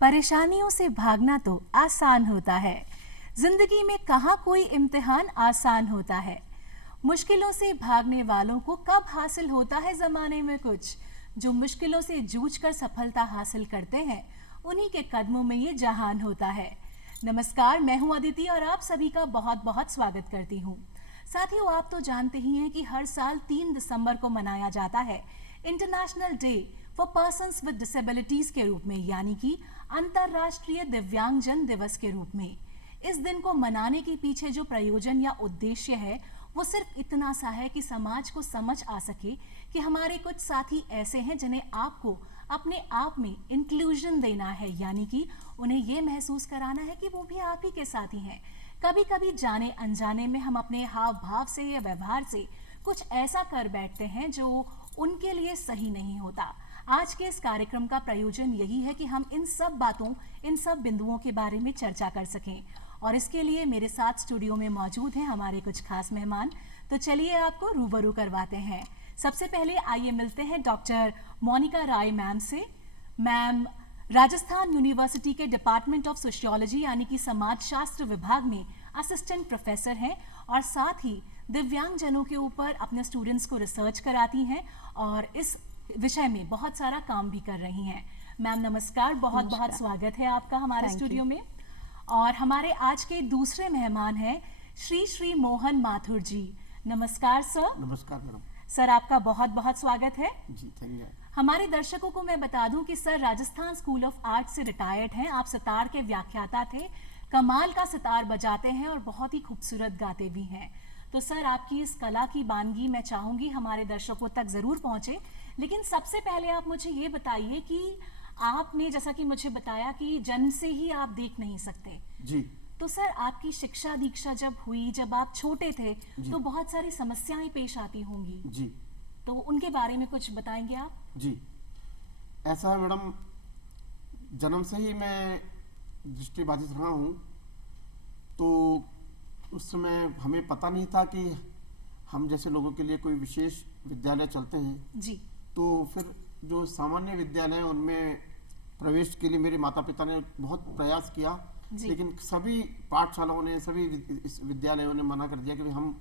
परेशानियों से भागना तो आसान होता है। जिंदगी में कहाँ कोई इम्तिहान आसान होता है। मुश्किलों से भागने वालों को कब हासिल होता है ज़माने में कुछ। जो मुश्किलों से जूझकर सफलता हासिल करते हैं, उन्हीं के कदमों में ये जहान होता है। नमस्कार, मैं हूँ अदिति और आप सभी का बहुत बहुत स्वागत करती हूँ। साथियों, आप तो जानते ही हैं कि हर साल 3 दिसंबर को मनाया जाता है international day for persons with disabilities के रूप में, यानी कि अंतर्राष्ट्रीय दिव्यांगजन दिवस के रूप में। इस दिन को मनाने के पीछे जो प्रयोजन या उद्देश्य है, वो सिर्फ इतना सा है कि समाज को समझ आ सके कि हमारे कुछ साथी ऐसे हैं जिन्हें आपको अपने आप में इंक्लूजन देना है, यानी कि उन्हें ये महसूस कराना है कि वो भी आप ही के साथी हैं। कभी कभी जाने अनजाने में हम अपने हाव भाव से या व्यवहार से कुछ ऐसा कर बैठते हैं जो उनके लिए सही नहीं होता। आज के इस कार्यक्रम का प्रयोजन यही है कि हम इन सब बातों, इन सब बिंदुओं के बारे में चर्चा कर सकें। और इसके लिए मेरे साथ स्टूडियो में मौजूद हैं हमारे कुछ खास मेहमान। तो चलिए आपको रूबरू करवाते हैं। सबसे पहले आइए मिलते हैं डॉक्टर मोनिका राय मैम से। मैम राजस्थान यूनिवर्सिटी के डिपार्टमेंट ऑफ सोशियोलॉजी यानी कि समाज शास्त्र विभाग में असिस्टेंट प्रोफेसर हैं और साथ ही दिव्यांगजनों के ऊपर अपने स्टूडेंट्स को रिसर्च कराती हैं और इस विषय में बहुत सारा काम भी कर रही हैं। मैम नमस्कार, बहुत बहुत स्वागत है आपका हमारे स्टूडियो में। और हमारे आज के दूसरे मेहमान हैं श्री मोहन माथुर जी। नमस्कार सर। नमस्कार मैडम। सर आपका बहुत बहुत स्वागत है जी, थैंक यू। हमारे दर्शकों को मैं बता दूं कि sir Rajasthan school of art से रिटायर्ड हैं। आप सितार के व्याख्याता थे, कमाल का सितार बजाते हैं और बहुत ही खूबसूरत गाते भी हैं। तो सर आपकी इस कला की बानगी मैं चाहूंगी हमारे दर्शकों तक जरूर पहुंचे, लेकिन सबसे पहले आप मुझे ये बताइए कि आपने जैसा कि मुझे बताया कि जन्म से ही आप देख नहीं सकते जी। तो सर आपकी शिक्षा दीक्षा जब हुई, जब आप छोटे थे, तो बहुत सारी समस्याएं पेश आती होंगी जी, तो उनके बारे में कुछ बताएंगे आप? जी, ऐसा है मैडम, जन्म से ही मैं दृष्टिबाधित रहा हूँ। तो उस समय हमें पता नहीं था कि हम जैसे लोगों के लिए कोई विशेष विद्यालय चलते हैं जी। तो फिर जो सामान्य विद्यालय हैं उनमें प्रवेश के लिए मेरे माता पिता ने बहुत प्रयास किया, लेकिन सभी पाठशालाओं ने, सभी विद्यालयों ने मना कर दिया कि हम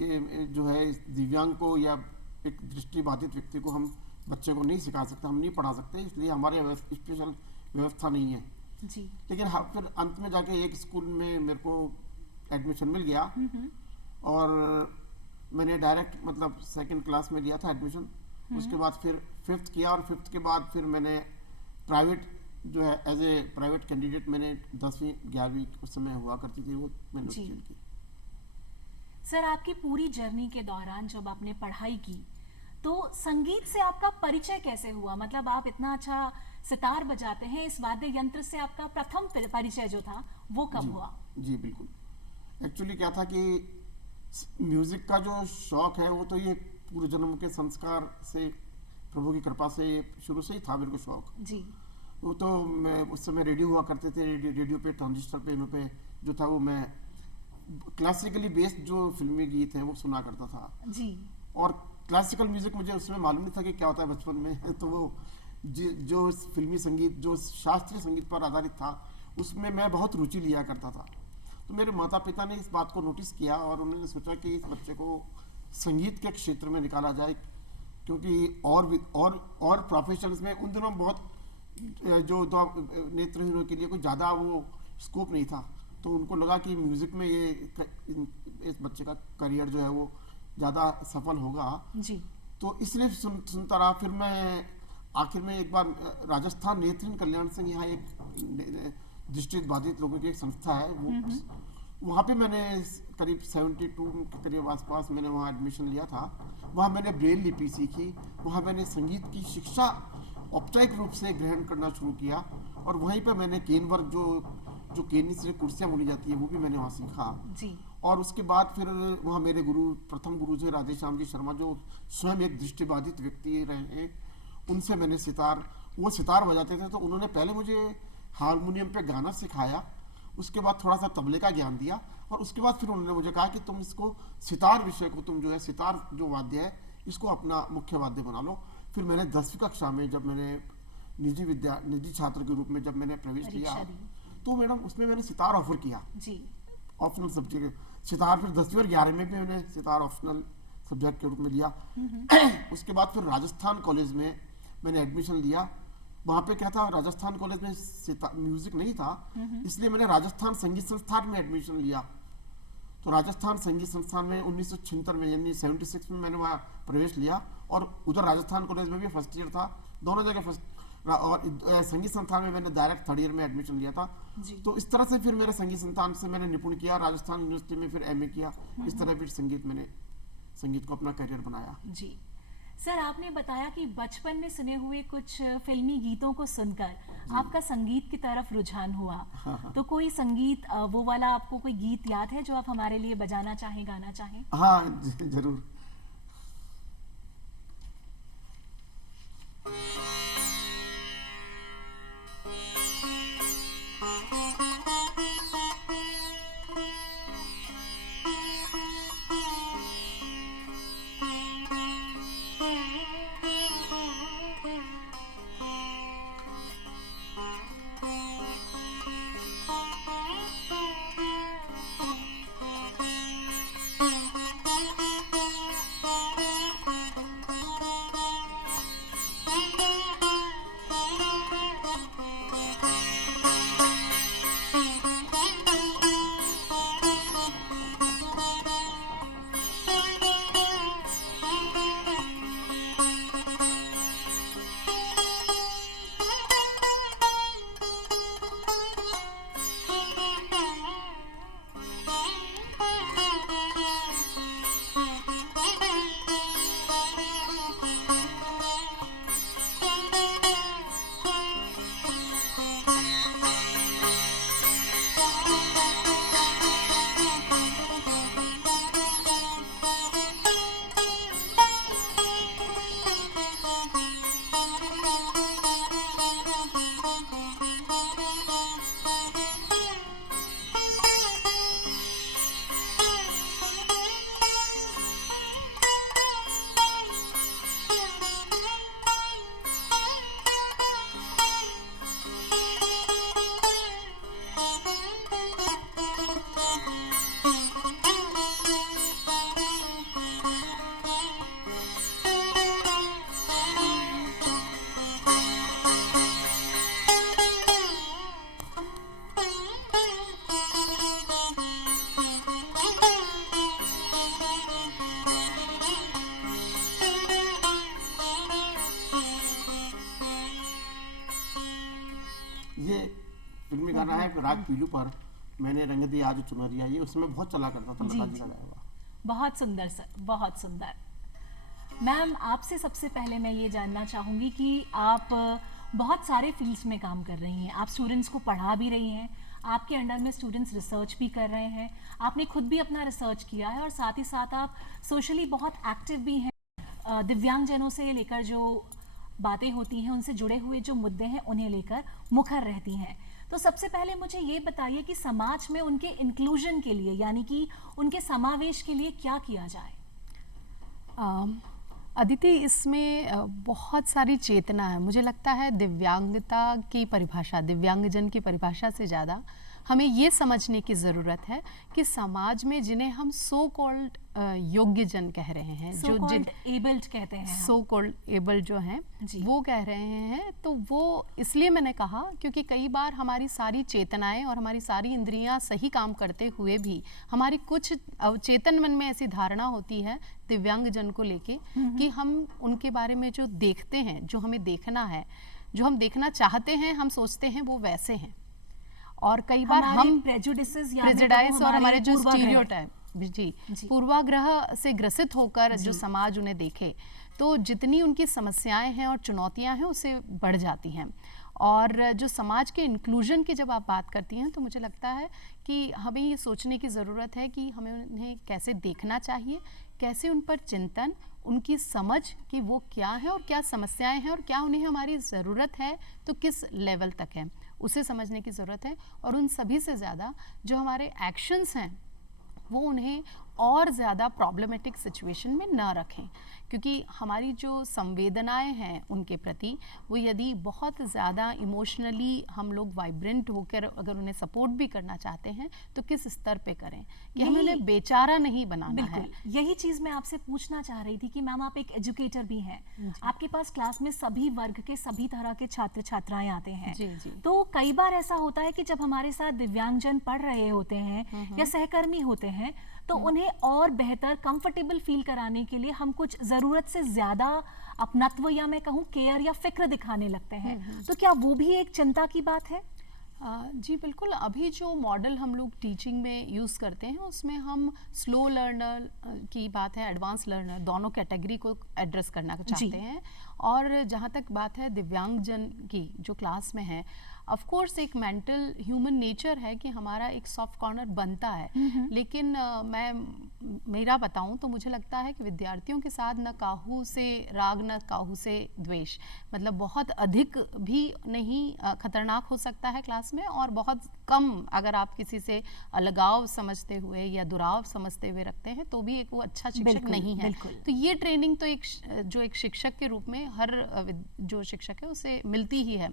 जो है दिव्यांग को या एक दृष्टिबाधित व्यक्ति को हम बच्चे को नहीं सिखा सकते, हम नहीं पढ़ा सकते, इसलिए हमारे स्पेशल व्यवस्था नहीं है जी। लेकिन हाँ, फिर अंत में जाके एक स्कूल में मेरे को एडमिशन मिल गया और मैंने डायरेक्ट मतलब सेकंड क्लास में लिया था एडमिशन। उसके बाद फिर 5th किया और 5th के बाद फिर मैंने प्राइवेट जो है एज ए प्राइवेट कैंडिडेट मैंने 10वीं 11वीं उस समय हुआ करती थी वो मैंने की। सर आपकी पूरी जर्नी के दौरान जब आपने पढ़ाई की तो संगीत से आपका परिचय कैसे हुआ? मतलब आप इतना अच्छा सितार बजाते हैं, इस वाद्य यंत्र से आपका प्रथम परिचय जो था वो कब हुआ? जी बिल्कुल, एक्चुअली क्या था कि म्यूजिक का जो शौक है वो तो ये पूर्व जन्म के संस्कार से, प्रभु की कृपा से शुरू से ही था मेरे को शौक जी। वो तो मैं उस समय रेडियो हुआ करते थे, रेडियो पे ट्रांजिस्टर पे जो था वो मैं क्लासिकली बेस्ड जो फिल्मी गीत हैं वो सुना करता था जी। और क्लासिकल म्यूजिक मुझे उसमें मालूम नहीं था कि क्या होता है बचपन में तो वो जो फिल्मी संगीत, जो शास्त्रीय संगीत पर आधारित था, उसमें मैं बहुत रुचि लिया करता था। तो मेरे माता पिता ने इस बात को नोटिस किया और उन्होंने सोचा कि इस बच्चे को संगीत के क्षेत्र में निकाला जाए, क्योंकि और प्रोफेशंस में उन दिनों बहुत जो नेत्रहीनों के लिए कोई ज़्यादा वो स्कोप नहीं था। तो उनको लगा कि म्यूज़िक में ये इस बच्चे का करियर जो है वो ज़्यादा सफल होगा जी। तो इसलिए सुनता रहा। फिर मैं आखिर में एक बार राजस्थान नेत्रहीन कल्याण संघ, यहाँ एक दृष्टिबाधित लोगों की एक संस्था है, वो वहाँ पे मैंने करीब 72 के करीब आसपास मैंने वहाँ एडमिशन लिया था। वहाँ मैंने ब्रेल लिपि सीखी, वहाँ मैंने संगीत की शिक्षा औपचारिक रूप से ग्रहण करना शुरू किया और वहीं पर मैंने केन वर्क जो केनी से कुर्सियाँ बुनी जाती है वो भी मैंने वहाँ सीखा जी। और उसके बाद फिर वहाँ मेरे प्रथम गुरु थे राधेश्याम जी शर्मा, जो स्वयं एक दृष्टिबाधित व्यक्ति रहे, उनसे मैंने वो सितार बजाते थे तो उन्होंने पहले मुझे हारमोनियम पे गाना सिखाया, उसके बाद थोड़ा सा तबले का ज्ञान दिया और उसके बाद फिर उन्होंने मुझे कहा कि तुम इसको सितार विषय को, तुम जो है सितार जो वाद्य है इसको अपना मुख्य वाद्य बना लो। फिर मैंने 10वीं कक्षा में जब मैंने निजी छात्र के रूप में जब मैंने प्रवेश लिया, परीक्षा दी। तो मैडम उसमें मैंने सितार ऑफर किया, जी। Optional subject sitar. फिर 10वीं और 11वीं में भी मैंने सितार ऑप्शनल सब्जेक्ट के रूप में लिया। उसके बाद फिर राजस्थान कॉलेज में मैंने एडमिशन लिया। वहाँ पे क्या था, राजस्थान कॉलेज में म्यूजिक नहीं था, इसलिए मैंने राजस्थान संगीत संस्थान में एडमिशन लिया। तो राजस्थान संगीत संस्थान में 1976 में यानी 76 में मैंने वहाँ प्रवेश लिया, और उधर राजस्थान कॉलेज में भी फर्स्ट ईयर था, दोनों जगह फर्स्ट। और संगीत संस्थान में मैंने डायरेक्ट थर्ड ईयर में एडमिशन लिया था। तो इस तरह से फिर मेरे संगीत संस्थान से मैंने निपुण किया, राजस्थान यूनिवर्सिटी में फिर एमए किया। इस तरह फिर संगीत को अपना करियर बनाया। जी सर, आपने बताया कि बचपन में सुने हुए कुछ फिल्मी गीतों को सुनकर आपका संगीत की तरफ रुझान हुआ। तो कोई संगीत वो वाला आपको कोई गीत याद है जो आप हमारे लिए बजाना चाहें, गाना चाहें? हाँ जरूर। ये फिल्मी गाना है राग पीलू पर मैंने रंग दिया आज चुनरिया, ये उसमें बहुत चला करता था, लता जी का गाया हुआ। बहुत सुंदर सर, बहुत सुंदर। मैम, आपसे सबसे पहले मैं ये जानना चाहूँगी कि आप बहुत सारे फील्ड्स में काम कर रही हैं। आप स्टूडेंट्स को पढ़ा भी रही हैं, आपके अंडर में स्टूडेंट्स रिसर्च भी कर रहे हैं, आपने खुद भी अपना रिसर्च किया है, और साथ ही साथ आप सोशली बहुत एक्टिव भी हैं। दिव्यांगजनों से लेकर जो बातें होती हैं, उनसे जुड़े हुए जो मुद्दे हैं, उन्हें लेकर मुखर रहती हैं। तो सबसे पहले मुझे ये बताइए कि समाज में उनके इंक्लूजन के लिए, यानी कि उनके समावेश के लिए क्या किया जाए? अदिति, इसमें बहुत सारी चेतना है। मुझे लगता है दिव्यांगता की परिभाषा, दिव्यांगजन की परिभाषा से ज़्यादा हमें ये समझने की ज़रूरत है कि समाज में जिन्हें हम सो कॉल्ड योग्य जन कह रहे हैं, जो एबल्ड कहते हैं, सो कॉल्ड एबल्ड जो हैं वो कह रहे हैं, तो वो इसलिए मैंने कहा क्योंकि कई बार हमारी सारी चेतनाएं और हमारी सारी इंद्रियां सही काम करते हुए भी हमारी कुछ अवचेतन मन में ऐसी धारणा होती है दिव्यांगजन को लेके कि हम उनके बारे में जो देखते हैं, जो हमें देखना है, जो हम देखना चाहते हैं, हम सोचते हैं वो वैसे हैं। और कई बार हम प्रेजुडिसेस और हमारे जो स्टीरियोटाइप जी पूर्वाग्रह से ग्रसित होकर जो समाज उन्हें देखे, तो जितनी उनकी समस्याएं हैं और चुनौतियां हैं उससे बढ़ जाती हैं। और जो समाज के इंक्लूजन की जब आप बात करती हैं, तो मुझे लगता है कि हमें ये सोचने की ज़रूरत है कि हमें उन्हें कैसे देखना चाहिए, कैसे उन पर चिंतन, उनकी समझ कि वो क्या है और क्या समस्याएं हैं और क्या उन्हें हमारी ज़रूरत है तो किस लेवल तक है, उसे समझने की ज़रूरत है। और उन सभी से ज़्यादा जो हमारे एक्शंस हैं वो उन्हें और ज़्यादा प्रॉब्लमेटिक सिचुएशन में ना रखें, क्योंकि हमारी जो संवेदनाएं हैं उनके प्रति, वो यदि बहुत ज़्यादा इमोशनली हम लोग वाइब्रेंट होकर अगर उन्हें सपोर्ट भी करना चाहते हैं तो किस स्तर पे करें कि हमें उन्हें बेचारा नहीं बनाना है। यही चीज मैं आपसे पूछना चाह रही थी कि मैम आप एक एजुकेटर भी हैं, आपके पास क्लास में सभी वर्ग के सभी तरह के छात्र छात्राएं आते हैं। जी जी। तो कई बार ऐसा होता है कि जब हमारे साथ दिव्यांगजन पढ़ रहे होते हैं या सहकर्मी होते हैं तो उन्हें और बेहतर कंफर्टेबल फील कराने के लिए हम कुछ जरूरत से ज्यादा अपनत्व या मैं कहूँ केयर या फिक्र दिखाने लगते हैं। तो क्या वो भी एक चिंता की बात है? जी बिल्कुल। अभी जो मॉडल हम लोग टीचिंग में यूज़ करते हैं उसमें हम स्लो लर्नर की बात है, एडवांस लर्नर, दोनों कैटेगरी को एड्रेस करना चाहते हैं। और जहाँ तक बात है दिव्यांगजन की जो क्लास में है, ऑफ कोर्स एक मेंटल ह्यूमन नेचर है कि हमारा एक सॉफ्ट कॉर्नर बनता है, लेकिन मेरा बताऊं तो मुझे लगता है कि विद्यार्थियों के साथ न काहू से राग न काहू से द्वेष, मतलब बहुत अधिक भी नहीं खतरनाक हो सकता है क्लास में, और बहुत कम अगर आप किसी से अलगाव समझते हुए या दुराव समझते हुए रखते हैं तो भी एक वो अच्छा शिक्षक नहीं है। तो ये ट्रेनिंग तो एक शिक्षक के रूप में हर जो शिक्षक है उसे मिलती ही है।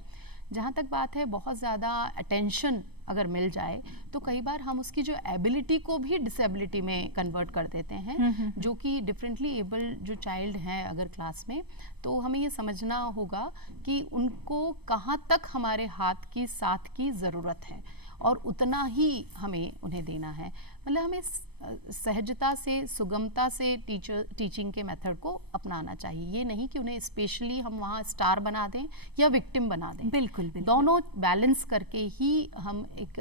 जहाँ तक बात है बहुत ज़्यादा अटेंशन अगर मिल जाए तो कई बार हम उसकी जो एबिलिटी को भी डिसेबिलिटी में कन्वर्ट कर देते हैं, जो कि डिफरेंटली एबल्ड जो चाइल्ड हैं अगर क्लास में, तो हमें ये समझना होगा कि उनको कहाँ तक हमारे हाथ की साथ की ज़रूरत है और उतना ही हमें उन्हें देना है। मतलब हमें सहजता से, सुगमता से टीचिंग के मेथड को अपनाना चाहिए। ये नहीं कि उन्हें स्पेशली हम वहाँ स्टार बना दें या विक्टिम बना दें। बिल्कुल। दोनों बैलेंस करके ही हम एक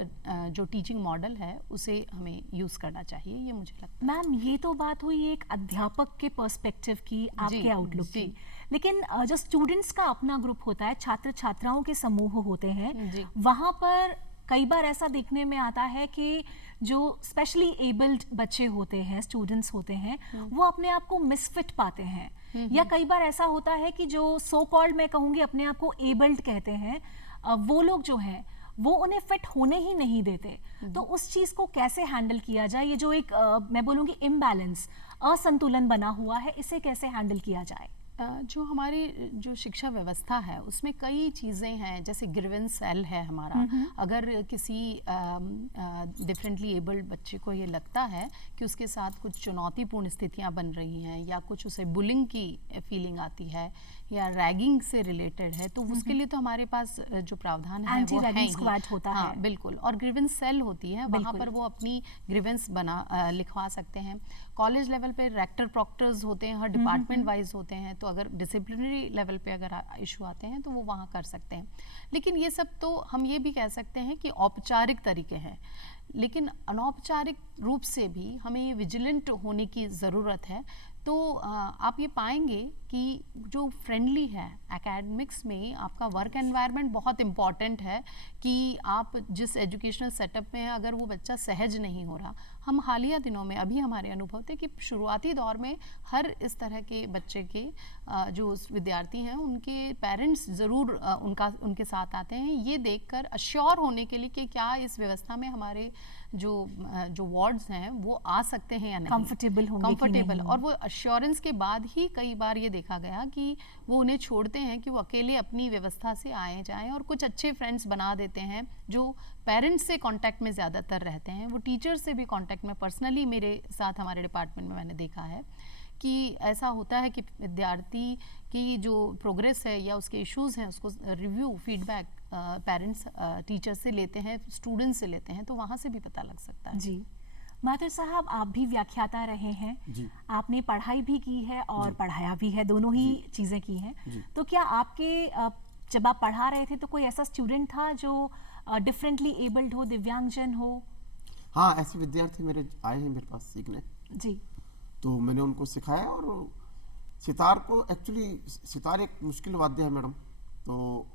जो टीचिंग मॉडल है उसे हमें यूज़ करना चाहिए, ये मुझे लगता है। मैम ये तो बात हुई एक अध्यापक के पर्सपेक्टिव की, आपके आउटलुक की, लेकिन जो स्टूडेंट्स का अपना ग्रुप होता है, छात्र छात्राओं के समूह होते हैं, वहाँ पर कई बार ऐसा देखने में आता है कि जो स्पेशली एबल्ड बच्चे होते हैं, स्टूडेंट्स होते हैं, वो अपने आप को मिसफिट पाते हैं, या कई बार ऐसा होता है कि जो सो कॉल्ड मैं कहूँगी अपने आप को एबल्ड कहते हैं, वो लोग जो हैं वो उन्हें फिट होने ही नहीं देते। तो उस चीज़ को कैसे हैंडल किया जाए? ये जो एक मैं बोलूँगी इम्बैलेंस, असंतुलन बना हुआ है, इसे कैसे हैंडल किया जाए? जो हमारी जो शिक्षा व्यवस्था है उसमें कई चीज़ें हैं, जैसे ग्रीवेंस सेल है हमारा। अगर किसी डिफरेंटली एबल्ड बच्चे को ये लगता है कि उसके साथ कुछ चुनौतीपूर्ण स्थितियां बन रही हैं या कुछ उसे बुलिंग की फीलिंग आती है या रैगिंग से रिलेटेड है, तो उसके लिए तो हमारे पास जो प्रावधान है वो है ही। होता हाँ, है बिल्कुल। और ग्रीवेंस सेल होती है, वहाँ पर वो अपनी ग्रीवेंस लिखवा सकते हैं। कॉलेज लेवल पे रेक्टर प्रॉक्टर्स होते हैं, हर डिपार्टमेंट वाइज होते हैं, तो अगर डिसिप्लिनरी लेवल पे अगर इशू आते हैं तो वो वहाँ कर सकते हैं। लेकिन ये सब तो हम ये भी कह सकते हैं कि औपचारिक तरीके हैं, लेकिन अनौपचारिक रूप से भी हमें ये विजिलेंट होने की ज़रूरत है। तो आप ये पाएंगे कि जो फ्रेंडली है एकेडमिक्स में, आपका वर्क एनवायरनमेंट बहुत इम्पॉर्टेंट है कि आप जिस एजुकेशनल सेटअप में है, अगर वो बच्चा सहज नहीं हो रहा, हम हालिया दिनों में अभी हमारे अनुभव थे कि शुरुआती दौर में हर इस तरह के बच्चे के जो विद्यार्थी हैं उनके पेरेंट्स ज़रूर उनके साथ आते हैं, ये देखकर अश्योर होने के लिए कि क्या इस व्यवस्था में हमारे जो वार्ड्स हैं वो आ सकते हैं या नहीं, कंफर्टेबल होंगे कि नहीं। और वो अश्योरेंस के बाद ही कई बार ये देखा गया कि वो उन्हें छोड़ते हैं कि वो अकेले अपनी व्यवस्था से आए जाएं, और कुछ अच्छे फ्रेंड्स बना देते हैं जो पेरेंट्स से कांटेक्ट में ज़्यादातर रहते हैं, वो टीचर्स से भी कांटेक्ट में। पर्सनली मेरे साथ हमारे डिपार्टमेंट में मैंने देखा है कि ऐसा होता है कि विद्यार्थी की जो प्रोग्रेस है या उसके इश्यूज़ हैं उसको रिव्यू फीडबैक पेरेंट्स टीचर से लेते हैं, स्टूडेंट्स से लेते हैं, तो वहाँ से भी पता लग सकता है। जी माथुर साहब, आप भी व्याख्याता रहे हैं, आपने पढ़ाई भी की है और पढ़ाया भी है, दोनों ही चीज़ें की हैं। तो क्या आपके जब आप पढ़ा रहे थे तो कोई ऐसा स्टूडेंट था जो डिफरेंटली एबल्ड हो, दिव्यांगजन हो? हाँ, ऐसे विद्यार्थी मेरे आए हैं मेरे पास सीखने जी। तो मैंने उनको सिखाया। और सितार को एक्चुअली सितार एक मुश्किल वाद्य है मैडम। तो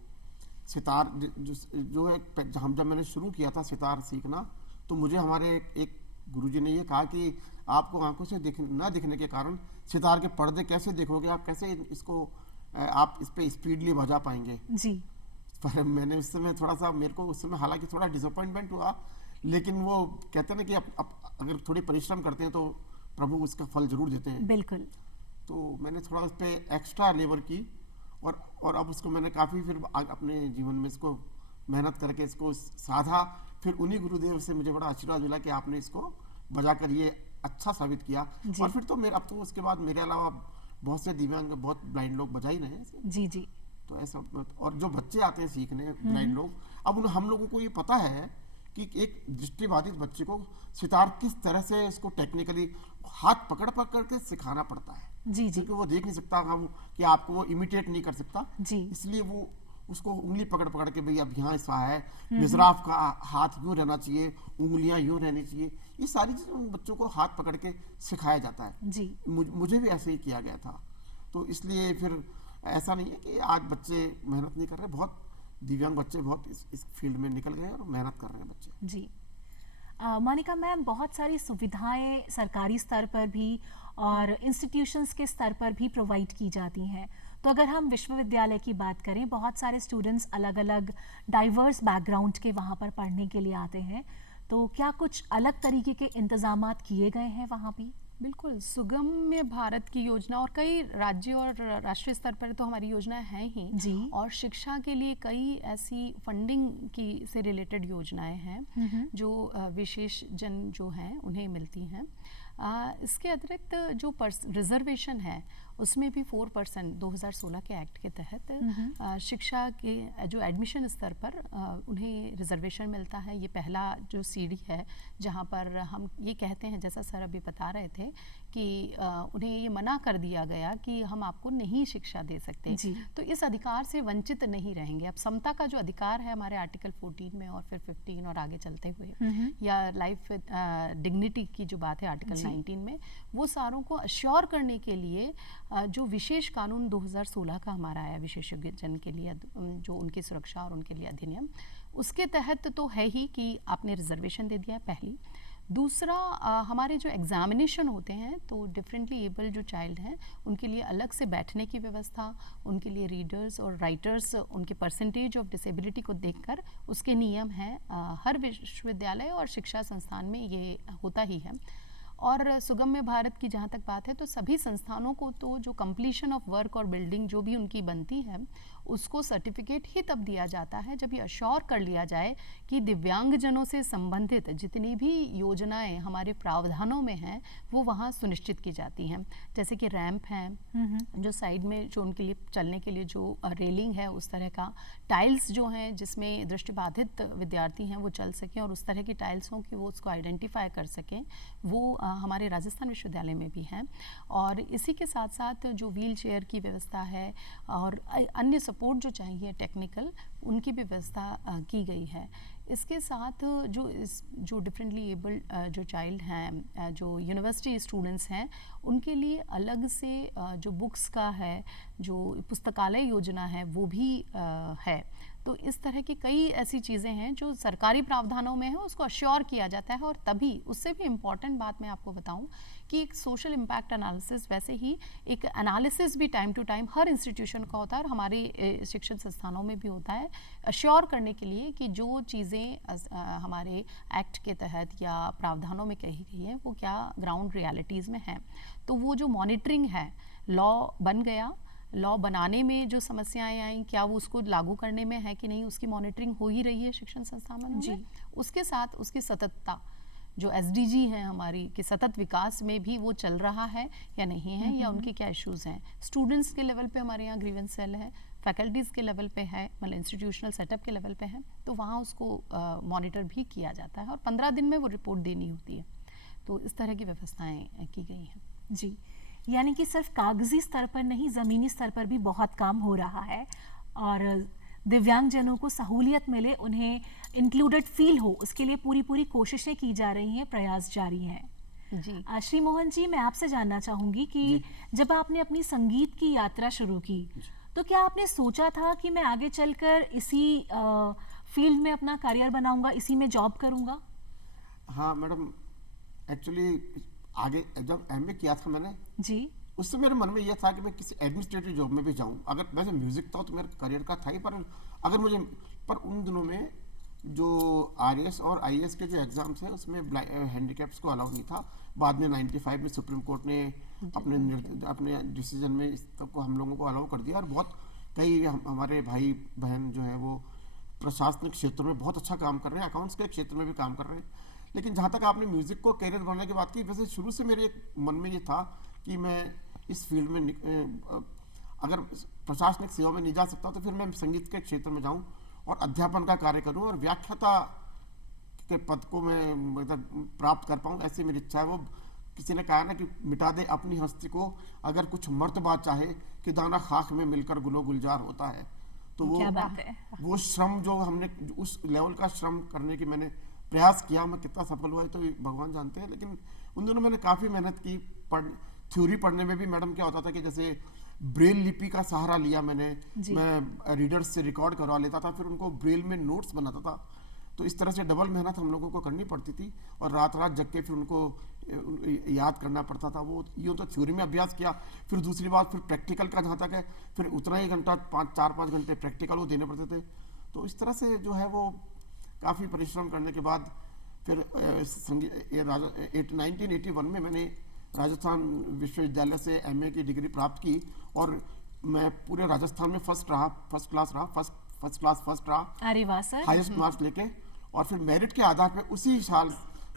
सितार जो है, जब मैंने शुरू किया था सितार सीखना, तो मुझे हमारे एक गुरुजी ने ये कहा कि आपको आंखों से ना दिखने के कारण सितार के पर्दे कैसे देखोगे, आप कैसे इसको आप इस पे स्पीडली बजा पाएंगे। जी। पर मैंने उस समय थोड़ा सा, मेरे को उस समय हालांकि थोड़ा डिसअपॉइंटमेंट हुआ, लेकिन वो कहते हैं ना कि अगर थोड़ी परिश्रम करते हैं तो प्रभु उसका फल जरूर देते हैं। बिल्कुल। तो मैंने थोड़ा उस पर एक्स्ट्रा लेबर की और अब उसको मैंने काफ़ी फिर अपने जीवन में इसको मेहनत करके इसको साधा। फिर उन्हीं गुरुदेव से मुझे बड़ा आशीर्वाद मिला कि आपने इसको बजा कर ये अच्छा साबित किया। और फिर तो मेरे अब तो उसके बाद मेरे अलावा बहुत से दिव्यांग बहुत ब्लाइंड लोग बजा ही रहे हैं। जी जी। तो ऐसा, और जो बच्चे आते हैं सीखने ब्लाइंड लोग, अब हम लोगों को ये पता है कि एक दृष्टिबाधित बच्चे को सितार किस तरह से इसको टेक्निकली हाथ पकड़ पकड़ के सिखाना पड़ता है। जी जी। क्योंकि वो देख नहीं सकता, हम कि आपको वो इमिटेट नहीं कर सकता जी। इसलिए वो उसको उंगली पकड़ पकड़ के भाई अब यहाँ ऐसा है, मिजराफ का हाथ यूं रहना चाहिए, उंगलियां यूं रहनी चाहिए, ये सारी चीजें उन बच्चों को हाथ पकड़ के सिखाया जाता है। जी। मुझे भी ऐसे ही किया गया था। तो इसलिए फिर ऐसा नहीं है कि आज बच्चे मेहनत नहीं कर रहे, बहुत दिव्यांग बच्चे बहुत इस फील्ड में निकल गए और मेहनत कर रहे हैं बच्चे। जी। मोनिका मैम, बहुत सारी सुविधाएं सरकारी स्तर पर भी और इंस्टीट्यूशंस के स्तर पर भी प्रोवाइड की जाती हैं। तो अगर हम विश्वविद्यालय की बात करें, बहुत सारे स्टूडेंट्स अलग अलग डाइवर्स बैकग्राउंड के वहाँ पर पढ़ने के लिए आते हैं, तो क्या कुछ अलग तरीके के इंतजामात किए गए हैं वहाँ भी? बिल्कुल, सुगम्य भारत की योजना और कई राज्य और राष्ट्रीय स्तर पर तो हमारी योजनाएं हैं ही जी। और शिक्षा के लिए कई ऐसी फंडिंग की से रिलेटेड योजनाएं हैं जो विशेष जन जो हैं उन्हें मिलती हैं। इसके अतिरिक्त जो रिजर्वेशन है उसमें भी 4% 2016 के एक्ट के तहत शिक्षा के जो एडमिशन स्तर पर उन्हें रिजर्वेशन मिलता है। ये पहला जो सीढ़ी है जहाँ पर हम ये कहते हैं, जैसा सर अभी बता रहे थे, कि उन्हें ये मना कर दिया गया कि हम आपको नहीं शिक्षा दे सकते, तो इस अधिकार से वंचित नहीं रहेंगे। अब समता का जो अधिकार है हमारे आर्टिकल 14 में और फिर 15 और आगे चलते हुए, या लाइफ डिग्निटी की जो बात है आर्टिकल 19 में, वो सारों को अश्योर करने के लिए जो विशेष कानून 2016 का हमारा आया विशेषज्ञ जन के लिए, जो उनकी सुरक्षा और उनके लिए अधिनियम, उसके तहत तो है ही कि आपने रिजर्वेशन दे दिया है पहली। दूसरा, हमारे जो एग्जामिनेशन होते हैं तो डिफरेंटली एबल जो चाइल्ड हैं उनके लिए अलग से बैठने की व्यवस्था, उनके लिए रीडर्स और राइटर्स, उनके परसेंटेज ऑफ डिसेबिलिटी को देखकर उसके नियम हैं। हर विश्वविद्यालय और शिक्षा संस्थान में ये होता ही है। और सुगम्य भारत की जहाँ तक बात है तो सभी संस्थानों को तो जो कंप्लीशन ऑफ वर्क और बिल्डिंग जो भी उनकी बनती है उसको सर्टिफिकेट ही तब दिया जाता है जब ये अश्योर कर लिया जाए कि दिव्यांगजनों से संबंधित जितनी भी योजनाएं हमारे प्रावधानों में हैं वो वहाँ सुनिश्चित की जाती हैं। जैसे कि रैंप हैं जो साइड में, जो उनके लिए चलने के लिए जो रेलिंग है उस तरह का, टाइल्स जो हैं जिसमें दृष्टिबाधित विद्यार्थी हैं वो चल सकें और उस तरह की टाइल्स हों कि वो उसको आइडेंटिफाई कर सकें, वो हमारे राजस्थान विश्वविद्यालय में भी हैं। और इसी के साथ साथ जो व्हील चेयर की व्यवस्था है और अन्य सपोर्ट जो चाहिए टेक्निकल, उनकी भी व्यवस्था की गई है। इसके साथ जो डिफरेंटली एबल्ड जो चाइल्ड हैं, जो यूनिवर्सिटी स्टूडेंट्स हैं, उनके लिए अलग से जो बुक्स का है, जो पुस्तकालय योजना है वो भी है। तो इस तरह की कई ऐसी चीज़ें हैं जो सरकारी प्रावधानों में है, उसको अश्योर किया जाता है। और तभी उससे भी इम्पॉर्टेंट बात मैं आपको बताऊं कि एक सोशल इम्पैक्ट एनालिसिस, वैसे ही एक एनालिसिस भी टाइम टू टाइम हर इंस्टीट्यूशन का होता है और हमारे शिक्षण संस्थानों में भी होता है, अश्योर करने के लिए कि जो चीज़ें हमारे एक्ट के तहत या प्रावधानों में कही गई है वो क्या ग्राउंड रियलिटीज़ में है। तो वो जो मॉनिटरिंग है, लॉ बन गया, लॉ बनाने में जो समस्याएं आई, क्या वो उसको लागू करने में है कि नहीं, उसकी मॉनिटरिंग हो ही रही है शिक्षण संस्थानों में। उसके साथ उसकी सततता, जो एसडीजी है हमारी कि सतत विकास में भी वो चल रहा है या नहीं है, या उनके क्या इश्यूज हैं। स्टूडेंट्स के लेवल पे हमारे यहाँ ग्रीवेंस सेल है, फैकल्टीज़ के लेवल पे है, मतलब इंस्टीट्यूशनल सेटअप के लेवल पे है, तो वहाँ उसको मॉनिटर भी किया जाता है और 15 दिन में वो रिपोर्ट देनी होती है। तो इस तरह की व्यवस्थाएँ की गई हैं। जी, यानी कि सिर्फ कागजी स्तर पर नहीं, ज़मीनी स्तर पर भी बहुत काम हो रहा है और दिव्यांगजनों को सहूलियत मिले, उन्हें इंक्लूडेड फील हो, उसके लिए पूरी कोशिशें की जा रही हैं, प्रयास जारी हैं। जी श्री मोहन जी, मैं आपसे जानना चाहूँगी कि जब आपने अपनी संगीत की यात्रा शुरू की तो क्या आपने सोचा था कि मैं आगे चलकर इसी फील्ड में अपना करियर बनाऊंगा, इसी में जॉब करूंगा? हाँ मैडम, एक्चुअली आगे जब एमए किया था मैंने जी, उससे मेरे मन में यह था कि मैं किसी एडमिनिस्ट्रेटिव जॉब में भी जाऊं। अगर वैसे म्यूजिक था तो मेरा करियर का था ही, पर अगर मुझे, पर उन दिनों में जो आरएएस और आईएएस के जो एग्जाम्स हैं उसमें हैंडीकैप्स को अलाउ नहीं था। बाद में 95 में सुप्रीम कोर्ट ने अपने डिसीजन में इस सबको हम लोगों को अलाउ कर दिया, और बहुत कई हमारे भाई बहन जो है वो प्रशासनिक क्षेत्र में बहुत अच्छा काम कर रहे हैं, अकाउंट्स के क्षेत्र में भी काम कर रहे हैं। लेकिन जहाँ तक आपने म्यूज़िक को करियर बनाने की बात की, वैसे शुरू से मेरे मन में ये था कि मैं इस फील्ड में अगर प्रशासनिक सेवा में नहीं जा सकता तो फिर मैं संगीत के क्षेत्र में जाऊं और अध्यापन का कार्य करूं और व्याख्याता के पद को मैं मतलब प्राप्त कर पाऊं, ऐसी मेरी इच्छा है। वो किसी ने कहा ना कि मिटा दे अपनी हस्ती को अगर कुछ मर्तबा चाहे कि दाना खाक में मिलकर गुलो गुलजार होता है। तो वो क्या बात है। वो श्रम जो हमने उस लेवल का श्रम करने की मैंने प्रयास किया, मैं कितना सफल हुआ है तो भगवान जानते हैं। लेकिन उन दिनों मैंने काफ़ी मेहनत की। थ्योरी पढ़ने में भी मैडम क्या होता था कि जैसे ब्रेल लिपि का सहारा लिया मैंने, मैं रीडर्स से रिकॉर्ड करवा लेता था, फिर उनको ब्रेल में नोट्स बनाता था। तो इस तरह से डबल मेहनत हम लोगों को करनी पड़ती थी और रात रात जग के फिर उनको याद करना पड़ता था। वो यूँ तो थ्योरी में अभ्यास किया, फिर दूसरी बात फिर प्रैक्टिकल का जहाँ तक है फिर उतना ही घंटा 4-5 घंटे प्रैक्टिकल वो देने पड़ते थे। तो इस तरह से जो है वो काफ़ी परिश्रम करने के बाद फिर 1981 में मैंने राजस्थान विश्वविद्यालय से एमए की डिग्री प्राप्त की और मैं पूरे राजस्थान में फर्स्ट क्लास रहा। अरे वाह सर। हाईएस्ट मार्क्स लेके, और फिर मेरिट के आधार पर उसी साल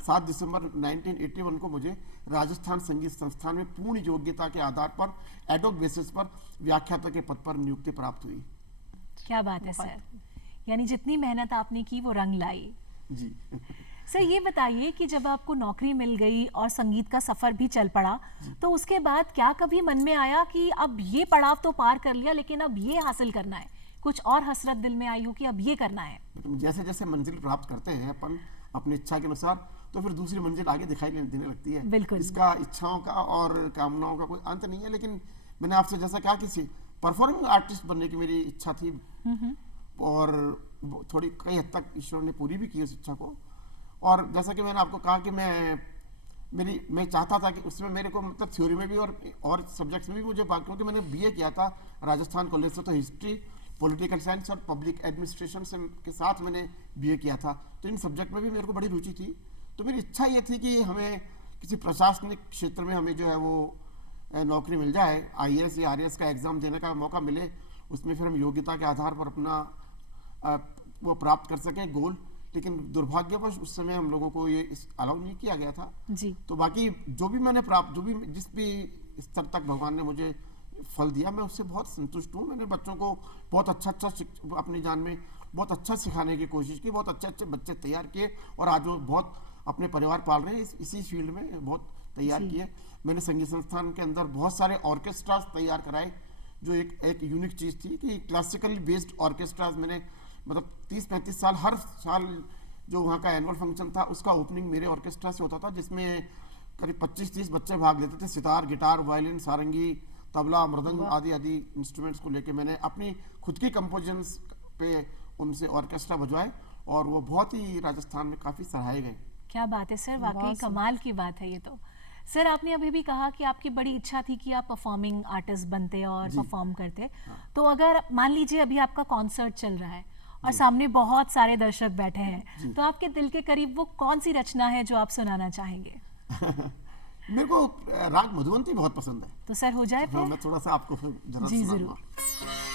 7 दिसंबर 1981 को मुझे राजस्थान संगीत संस्थान में पूर्ण योग्यता के आधार पर एडोक बेसिस पर व्याख्याता के पद पर नियुक्ति प्राप्त हुई। क्या बात है सर, यानी जितनी मेहनत आपने की वो रंग लाई। जी सर ये बताइए कि जब आपको नौकरी मिल गई और संगीत का सफर भी चल पड़ा, तो उसके बाद क्या कभी मन में आया कि अब ये पड़ाव तो पार कर लिया लेकिन अब ये हासिल करना है, कुछ और हसरत दिल में आई हो कि अब ये करना है? जैसे जैसे मंजिल प्राप्त करते हैं अपन अपनी इच्छा के अनुसार, तो फिर दूसरी मंजिल आगे दिखाई देने लगती है। बिल्कुल। इसका इच्छाओं का और कामनाओं का कोई अंत नहीं है। लेकिन मैंने आपसे जैसा कहा कि परफॉर्मिंग आर्टिस्ट बनने की मेरी इच्छा थी और थोड़ी कई हद तक ईश्वर ने पूरी भी की उस इच्छा को। और जैसा कि मैंने आपको कहा कि मैं चाहता था कि उसमें मेरे को मतलब थ्योरी में भी और सब्जेक्ट्स में भी मुझे क्योंकि मैंने बीए किया था राजस्थान कॉलेज से, तो हिस्ट्री, पॉलिटिकल साइंस और पब्लिक एडमिनिस्ट्रेशन से के साथ मैंने बीए किया था, तो इन सब्जेक्ट में भी मेरे को बड़ी रुचि थी। तो मेरी इच्छा ये थी कि हमें किसी प्रशासनिक क्षेत्र में हमें जो है वो नौकरी मिल जाए, आईएएस या आरएएस का एग्ज़ाम देने का मौका मिले, उसमें फिर हम योग्यता के आधार पर अपना वो प्राप्त कर सकें गोल। लेकिन दुर्भाग्यवश उस समय हम लोगों को ये अलाउ नहीं किया गया था जी। तो बाकी जो भी जिस भी स्तर तक भगवान ने मुझे फल दिया, मैं उससे बहुत संतुष्ट हूँ। मैंने बच्चों को बहुत अच्छा अपनी जान में बहुत अच्छा सिखाने की कोशिश की, बहुत अच्छे बच्चे तैयार किए और आज वो बहुत अपने परिवार पाल रहे हैं इसी फील्ड में, बहुत तैयार किए। मैंने संगीत संस्थान के अंदर बहुत सारे ऑर्केस्ट्राज तैयार कराए, जो एक यूनिक चीज़ थी कि क्लासिकली बेस्ड ऑर्केस्ट्राज मैंने मतलब 30-35 साल हर साल जो वहाँ का एनुअल फंक्शन था उसका ओपनिंग मेरे ऑर्केस्ट्रा से होता था, जिसमें करीब 25-30 बच्चे भाग लेते थे। सितार, गिटार, वायलिन, सारंगी, तबला, मृदंग आदि इंस्ट्रूमेंट्स को लेके मैंने अपनी खुद की कंपोजिशंस पे उनसे ऑर्केस्ट्रा बजवाए और वो बहुत ही राजस्थान में काफ़ी सराहे गए। क्या बात है सर, वाकई कमाल की बात है ये तो। सर आपने अभी भी कहा कि आपकी बड़ी इच्छा थी कि आप परफॉर्मिंग आर्टिस्ट बनते और परफॉर्म करते, तो अगर मान लीजिए अभी आपका कॉन्सर्ट चल रहा है और सामने बहुत सारे दर्शक बैठे हैं, तो आपके दिल के करीब वो कौन सी रचना है जो आप सुनाना चाहेंगे? मेरे को राग मधुवंती बहुत पसंद है। तो सर हो जाए फिर? मैं थोड़ा सा आपको फिर जरा जी सुनाऊंगा। जरूर।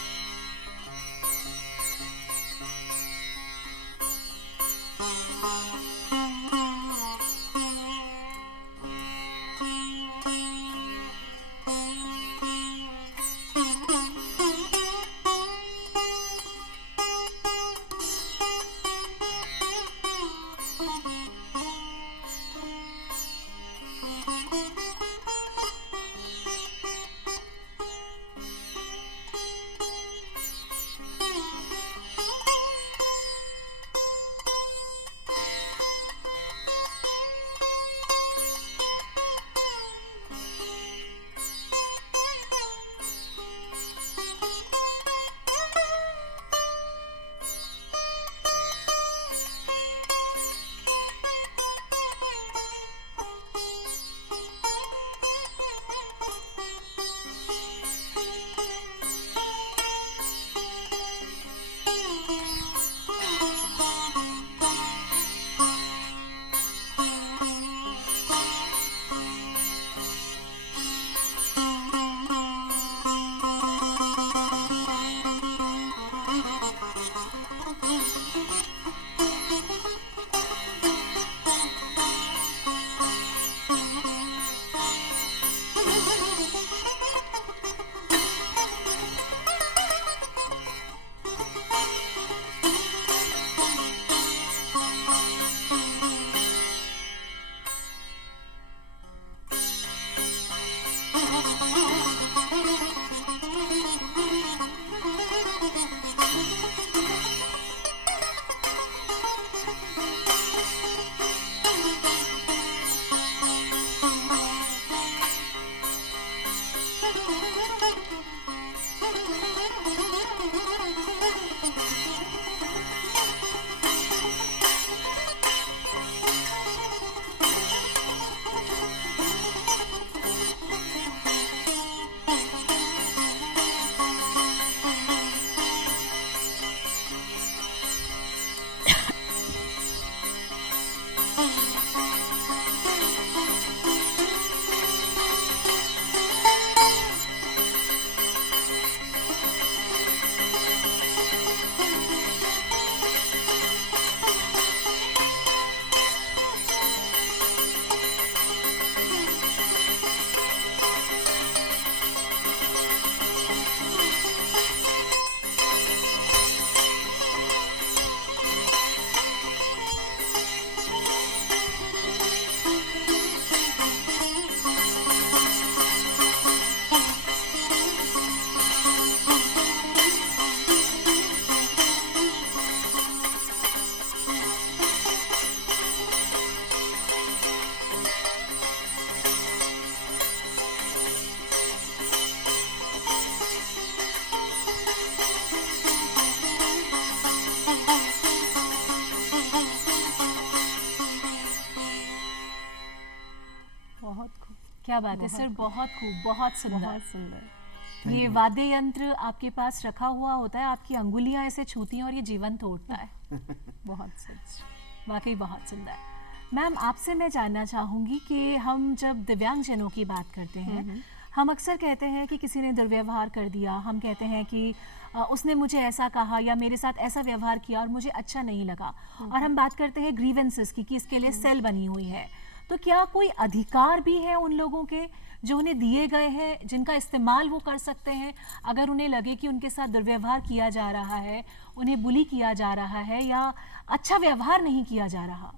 क्या बात है सर, बहुत खूब, बहुत सुंदर। बहुत सुंदर। ये वाद्य यंत्र आपके पास रखा हुआ होता है, आपकी अंगुलियां ऐसे छूती हैं और ये जीवंत उठता है। बहुत सच, वाकई बहुत सुंदर। मैम, आपसे मैं जानना चाहूँगी कि हम जब दिव्यांगजनों की बात करते हैं, हम अक्सर कहते हैं कि किसी ने दुर्व्यवहार कर दिया, हम कहते हैं कि उसने मुझे ऐसा कहा या मेरे साथ ऐसा व्यवहार किया और मुझे अच्छा नहीं लगा, और हम बात करते हैं ग्रीवेंसेस की कि इसके लिए सेल बनी हुई है। तो क्या कोई अधिकार भी है उन लोगों के जो उन्हें दिए गए हैं, जिनका इस्तेमाल वो कर सकते हैं अगर उन्हें लगे कि उनके साथ दुर्व्यवहार किया जा रहा है, उन्हें बुली किया जा रहा है या अच्छा व्यवहार नहीं किया जा रहा?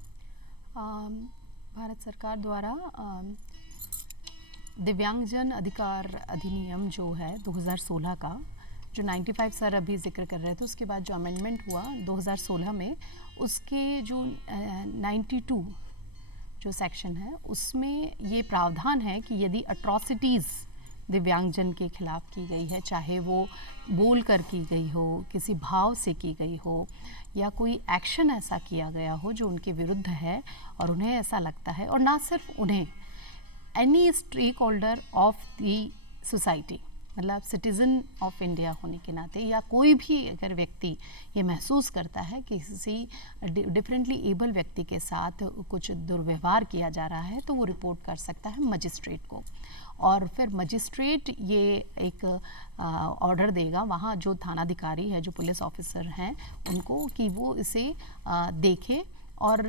भारत सरकार द्वारा दिव्यांगजन अधिकार अधिनियम जो है 2016 का, जो 95 सर अभी जिक्र कर रहे थे, उसके बाद जो अमेंडमेंट हुआ 2016 में, उसके जो 92 जो सेक्शन है उसमें ये प्रावधान है कि यदि अट्रॉसिटीज़ दिव्यांगजन के खिलाफ की गई है, चाहे वो बोल कर की गई हो, किसी भाव से की गई हो, या कोई एक्शन ऐसा किया गया हो जो उनके विरुद्ध है और उन्हें ऐसा लगता है, और ना सिर्फ उन्हें, any stakeholder of the society, मतलब सिटीज़न ऑफ इंडिया होने के नाते, या कोई भी अगर व्यक्ति ये महसूस करता है कि किसी डिफरेंटली एबल व्यक्ति के साथ कुछ दुर्व्यवहार किया जा रहा है, तो वो रिपोर्ट कर सकता है मजिस्ट्रेट को, और फिर मजिस्ट्रेट ये एक ऑर्डर देगा वहाँ जो थानाधिकारी है, जो पुलिस ऑफिसर हैं उनको, कि वो इसे देखे और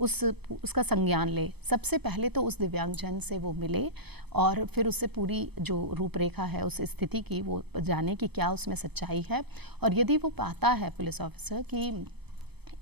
उसका संज्ञान ले। सबसे पहले तो उस दिव्यांगजन से वो मिले और फिर उससे पूरी जो रूपरेखा है उस स्थिति की वो जाने कि क्या उसमें सच्चाई है, और यदि वो पाता है पुलिस ऑफिसर कि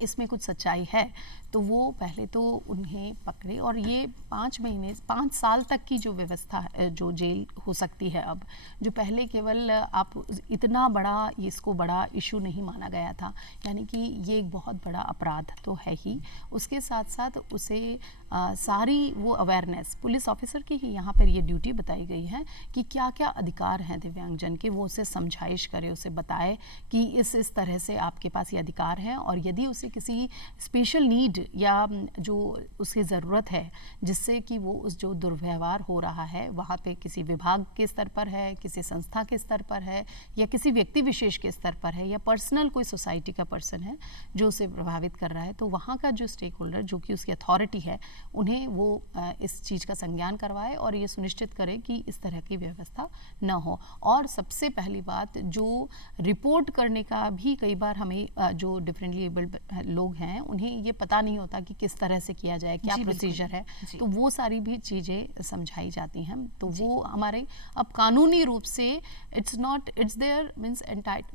इसमें कुछ सच्चाई है तो वो पहले तो उन्हें पकड़े, और ये 5 साल तक की जो व्यवस्था है, जो जेल हो सकती है अब, जो पहले केवल आप इतना बड़ा, इसको बड़ा इशू नहीं माना गया था, यानी कि ये एक बहुत बड़ा अपराध तो है ही, उसके साथ साथ उसे सारी वो अवेयरनेस, पुलिस ऑफिसर की ही यहाँ पर ये ड्यूटी बताई गई है कि क्या क्या अधिकार हैं दिव्यांगजन के, वो उसे समझाइश करे, उसे बताए कि इस तरह से आपके पास ये अधिकार हैं, और यदि उसे किसी स्पेशल नीड या जो उसकी ज़रूरत है जिससे कि वो उस जो दुर्व्यवहार हो रहा है वहाँ पे किसी विभाग के स्तर पर है, किसी संस्था के स्तर पर है, या किसी व्यक्ति विशेष के स्तर पर है, या पर्सनल कोई सोसाइटी का पर्सन है जो उसे प्रभावित कर रहा है, तो वहाँ का जो स्टेक होल्डर जो कि उसकी अथॉरिटी है, उन्हें वो इस चीज़ का संज्ञान करवाए और ये सुनिश्चित करे कि इस तरह की व्यवस्था न हो। और सबसे पहली बात, जो रिपोर्ट करने का भी कई बार हमें जो डिफरेंटली एबल्ड लोग हैं उन्हें ये पता नहीं होता कि किस तरह से किया जाए, क्या प्रोसीजर है, तो वो सारी भी चीज़ें समझाई जाती हैं। तो वो हमारे अब कानूनी रूप से इट्स देयर मींस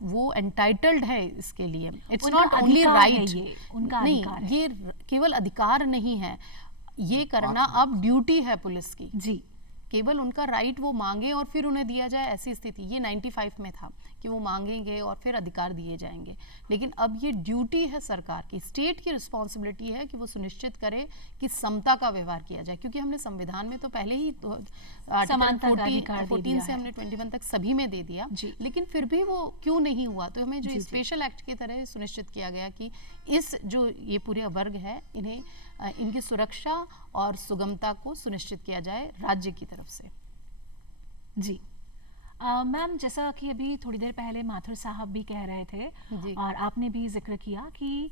वो एंटाइटल्ड है इसके लिए, इट्स नॉट ओनली राइट, नहीं, ये केवल अधिकार नहीं है, ये करना अब ड्यूटी है पुलिस की जी। केवल उनका राइट वो मांगे और फिर उन्हें दिया जाए, ऐसी स्थिति ये 95 में था कि वो मांगेंगे और फिर अधिकार दिए जाएंगे, लेकिन अब ये ड्यूटी है सरकार की, स्टेट की रिस्पॉन्सिबिलिटी है कि वो सुनिश्चित करे कि समता का व्यवहार किया जाए, क्योंकि हमने संविधान में तो पहले ही समानता का अधिकार 14 से हमने 21 तक सभी में दे दिया, लेकिन फिर भी वो क्यों नहीं हुआ, तो हमें जो स्पेशल एक्ट की तरह सुनिश्चित किया गया कि इस जो ये पूरे वर्ग है इन्हें इनकी सुरक्षा और सुगमता को सुनिश्चित किया जाए राज्य की तरफ से जी। मैम, जैसा कि अभी थोड़ी देर पहले माथुर साहब भी कह रहे थे और आपने भी जिक्र किया कि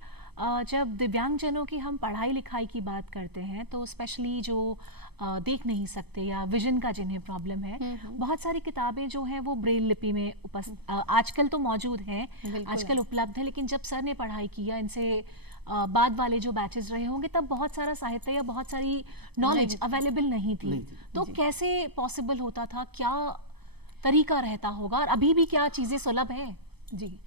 जब दिव्यांगजनों की हम पढ़ाई लिखाई की बात करते हैं तो स्पेशली जो देख नहीं सकते या विजन का जिन्हें प्रॉब्लम है, बहुत सारी किताबें जो हैं वो ब्रेल लिपि में आजकल तो मौजूद हैं, आजकल उपलब्ध है, लेकिन जब सर ने पढ़ाई किया, इनसे बाद वाले जो बैचेस रहे होंगे, तब बहुत सारा साहित्य या बहुत सारी नॉलेज अवेलेबल नहीं थी, तो कैसे पॉसिबल होता था, क्या तरीका रहता होगा, और अभी भी क्या चीज़ें सुलभ है जी?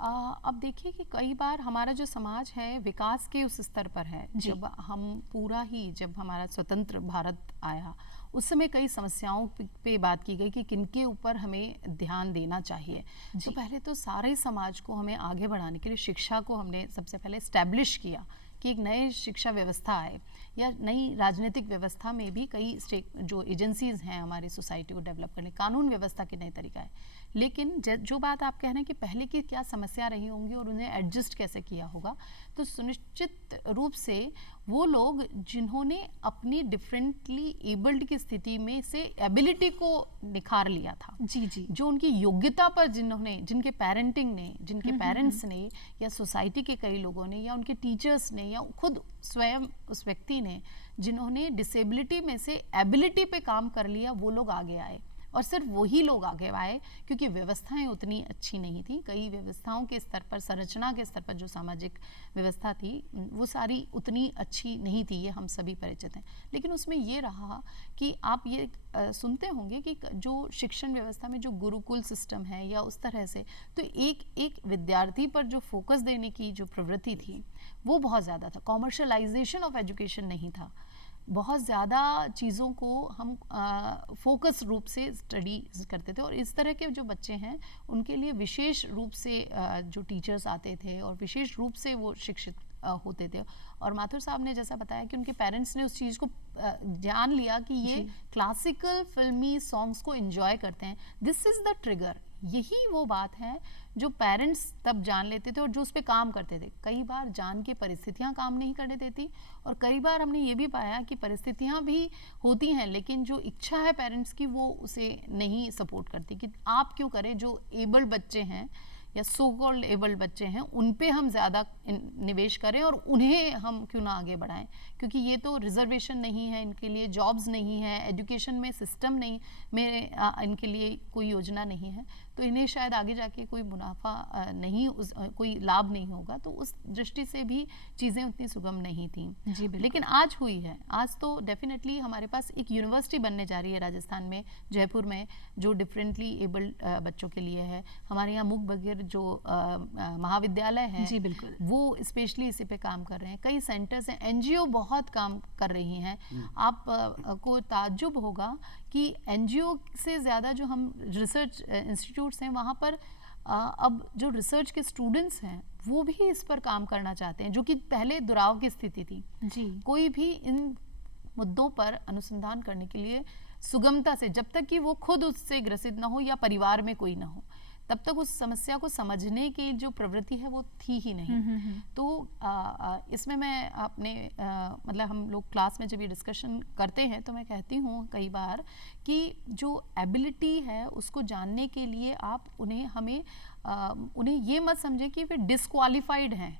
अब देखिए कि कई बार हमारा जो समाज है विकास के उस स्तर पर है, जब हमारा स्वतंत्र भारत आया उस समय कई समस्याओं पे बात की गई कि किनके ऊपर हमें ध्यान देना चाहिए, तो पहले तो सारे समाज को हमें आगे बढ़ाने के लिए शिक्षा को हमने सबसे पहले एस्टैब्लिश किया कि एक नई शिक्षा व्यवस्था आए, या नई राजनीतिक व्यवस्था में भी कई जो एजेंसीज हैं हमारी सोसाइटी को डेवलप करने, कानून व्यवस्था के नए तरीका है, लेकिन जो बात आप कह रहे हैं कि पहले की क्या समस्या रही होंगी और उन्हें एडजस्ट कैसे किया होगा, तो सुनिश्चित रूप से वो लोग जिन्होंने अपनी डिफरेंटली एबल्ड की स्थिति में से एबिलिटी को निखार लिया था, जी जी, जो उनकी योग्यता पर जिनके पेरेंटिंग ने, जिनके पेरेंट्स ने या सोसाइटी के कई लोगों ने या उनके टीचर्स ने या खुद स्वयं उस व्यक्ति ने जिन्होंने डिसेबिलिटी में से एबिलिटी पे काम कर लिया, वो लोग आगे आए। और सिर्फ वही लोग आगे आए क्योंकि व्यवस्थाएं उतनी अच्छी नहीं थी। कई व्यवस्थाओं के स्तर पर, संरचना के स्तर पर जो सामाजिक व्यवस्था थी वो सारी उतनी अच्छी नहीं थी, ये हम सभी परिचित हैं। लेकिन उसमें ये रहा कि आप ये सुनते होंगे कि जो शिक्षण व्यवस्था में जो गुरुकुल सिस्टम है या उस तरह से, तो एक एक विद्यार्थी पर जो फोकस देने की जो प्रवृत्ति थी वो बहुत ज़्यादा था। कॉमर्शलाइजेशन ऑफ एजुकेशन नहीं था, बहुत ज़्यादा चीज़ों को हम फोकस रूप से स्टडी करते थे। और इस तरह के जो बच्चे हैं उनके लिए विशेष रूप से जो टीचर्स आते थे और विशेष रूप से वो शिक्षित होते थे। और माथुर साहब ने जैसा बताया कि उनके पेरेंट्स ने उस चीज़ को जान लिया कि ये क्लासिकल फिल्मी सॉन्ग्स को एंजॉय करते हैं, दिस इज़ द ट्रिगर। यही वो बात है जो पेरेंट्स तब जान लेते थे और जो उस पर काम करते थे। कई बार जान के परिस्थितियां काम नहीं करने देती, और कई बार हमने ये भी पाया कि परिस्थितियां भी होती हैं लेकिन जो इच्छा है पेरेंट्स की वो उसे नहीं सपोर्ट करती कि आप क्यों करें। जो एबल्ड बच्चे हैं या सो कॉल्ड एबल्ड बच्चे हैं उन पे हम ज़्यादा निवेश करें और उन्हें हम क्यों ना आगे बढ़ाएं, क्योंकि ये तो रिजर्वेशन नहीं है, इनके लिए जॉब्स नहीं है, एजुकेशन में सिस्टम नहीं में इनके लिए कोई योजना नहीं है, तो इन्हें शायद आगे जाके कोई मुनाफा नहीं, कोई लाभ नहीं होगा। तो उस दृष्टि से भी चीज़ें उतनी सुगम नहीं थी जी। लेकिन आज हुई है। आज तो डेफिनेटली हमारे पास एक यूनिवर्सिटी बनने जा रही है राजस्थान में, जयपुर में, जो डिफरेंटली एबल्ड बच्चों के लिए है। हमारे यहाँ मुख बधिर जो महाविद्यालय है, जी बिल्कुल, वो स्पेशली इसी पे काम कर रहे हैं। कई सेंटर्स हैं, एनजीओ बहुत काम कर रही हैं। आप को ताज्जुब होगा कि एनजीओ से ज़्यादा जो हम रिसर्च इंस्टीट्यूट्स हैं वहाँ पर अब जो रिसर्च के स्टूडेंट्स हैं वो भी इस पर काम करना चाहते हैं, जो कि पहले दुराव की स्थिति थी। जी। कोई भी इन मुद्दों पर अनुसंधान करने के लिए सुगमता से, जब तक कि वो खुद उससे ग्रसित ना हो या परिवार में कोई ना हो, तब तक उस समस्या को समझने की जो प्रवृत्ति है वो थी ही नहीं। तो इसमें मैं अपने मतलब हम लोग क्लास में जब ये डिस्कशन करते हैं तो मैं कहती हूँ कई बार कि जो एबिलिटी है उसको जानने के लिए आप उन्हें ये मत समझे कि वे डिस्क्वालिफाइड हैं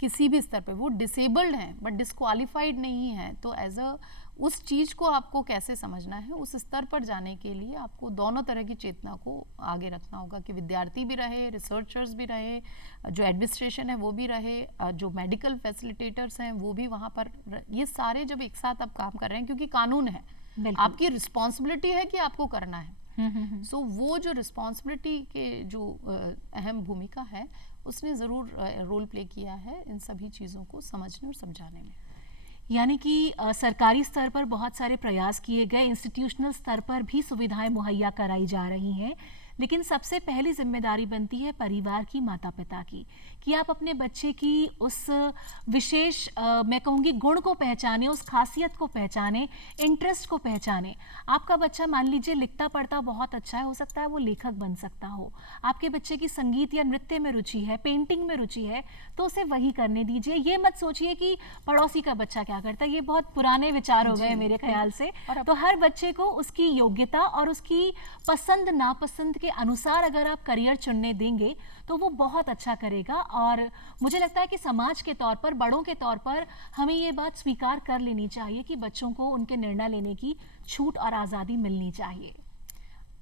किसी भी स्तर पे, वो डिसेबल्ड हैं बट डिस्क्वालिफाइड नहीं है। तो एज अ उस चीज़ को आपको कैसे समझना है, उस स्तर पर जाने के लिए आपको दोनों तरह की चेतना को आगे रखना होगा कि विद्यार्थी भी रहे, रिसर्चर्स भी रहे, जो एडमिनिस्ट्रेशन है वो भी रहे, जो मेडिकल फैसिलिटेटर्स हैं वो भी वहाँ पर, ये सारे जब एक साथ आप काम कर रहे हैं, क्योंकि कानून है, आपकी रिस्पॉन्सिबिलिटी है कि आपको करना है। सो वो जो रिस्पॉन्सिबिलिटी के जो अहम भूमिका है उसने ज़रूर रोल प्ले किया है इन सभी चीज़ों को समझने और समझाने में। यानी कि सरकारी स्तर पर बहुत सारे प्रयास किए गए, इंस्टीट्यूशनल स्तर पर भी सुविधाएं मुहैया कराई जा रही हैं, लेकिन सबसे पहली जिम्मेदारी बनती है परिवार की, माता पिता की, कि आप अपने बच्चे की उस विशेष मैं कहूँगी गुण को पहचाने, उस खासियत को पहचाने, इंटरेस्ट को पहचाने। आपका बच्चा मान लीजिए लिखता पढ़ता बहुत अच्छा है, हो सकता है वो लेखक बन सकता हो। आपके बच्चे की संगीत या नृत्य में रुचि है, पेंटिंग में रुचि है, तो उसे वही करने दीजिए। ये मत सोचिए कि पड़ोसी का बच्चा क्या करता है, ये बहुत पुराने विचार हो गए मेरे ख्याल से। तो हर बच्चे को उसकी योग्यता और उसकी पसंद नापसंद के अनुसार अगर आप करियर चुनने देंगे तो वो बहुत अच्छा करेगा। और मुझे लगता है कि समाज के तौर पर, बड़ों के तौर पर हमें ये बात स्वीकार कर लेनी चाहिए कि बच्चों को उनके निर्णय लेने की छूट और आज़ादी मिलनी चाहिए।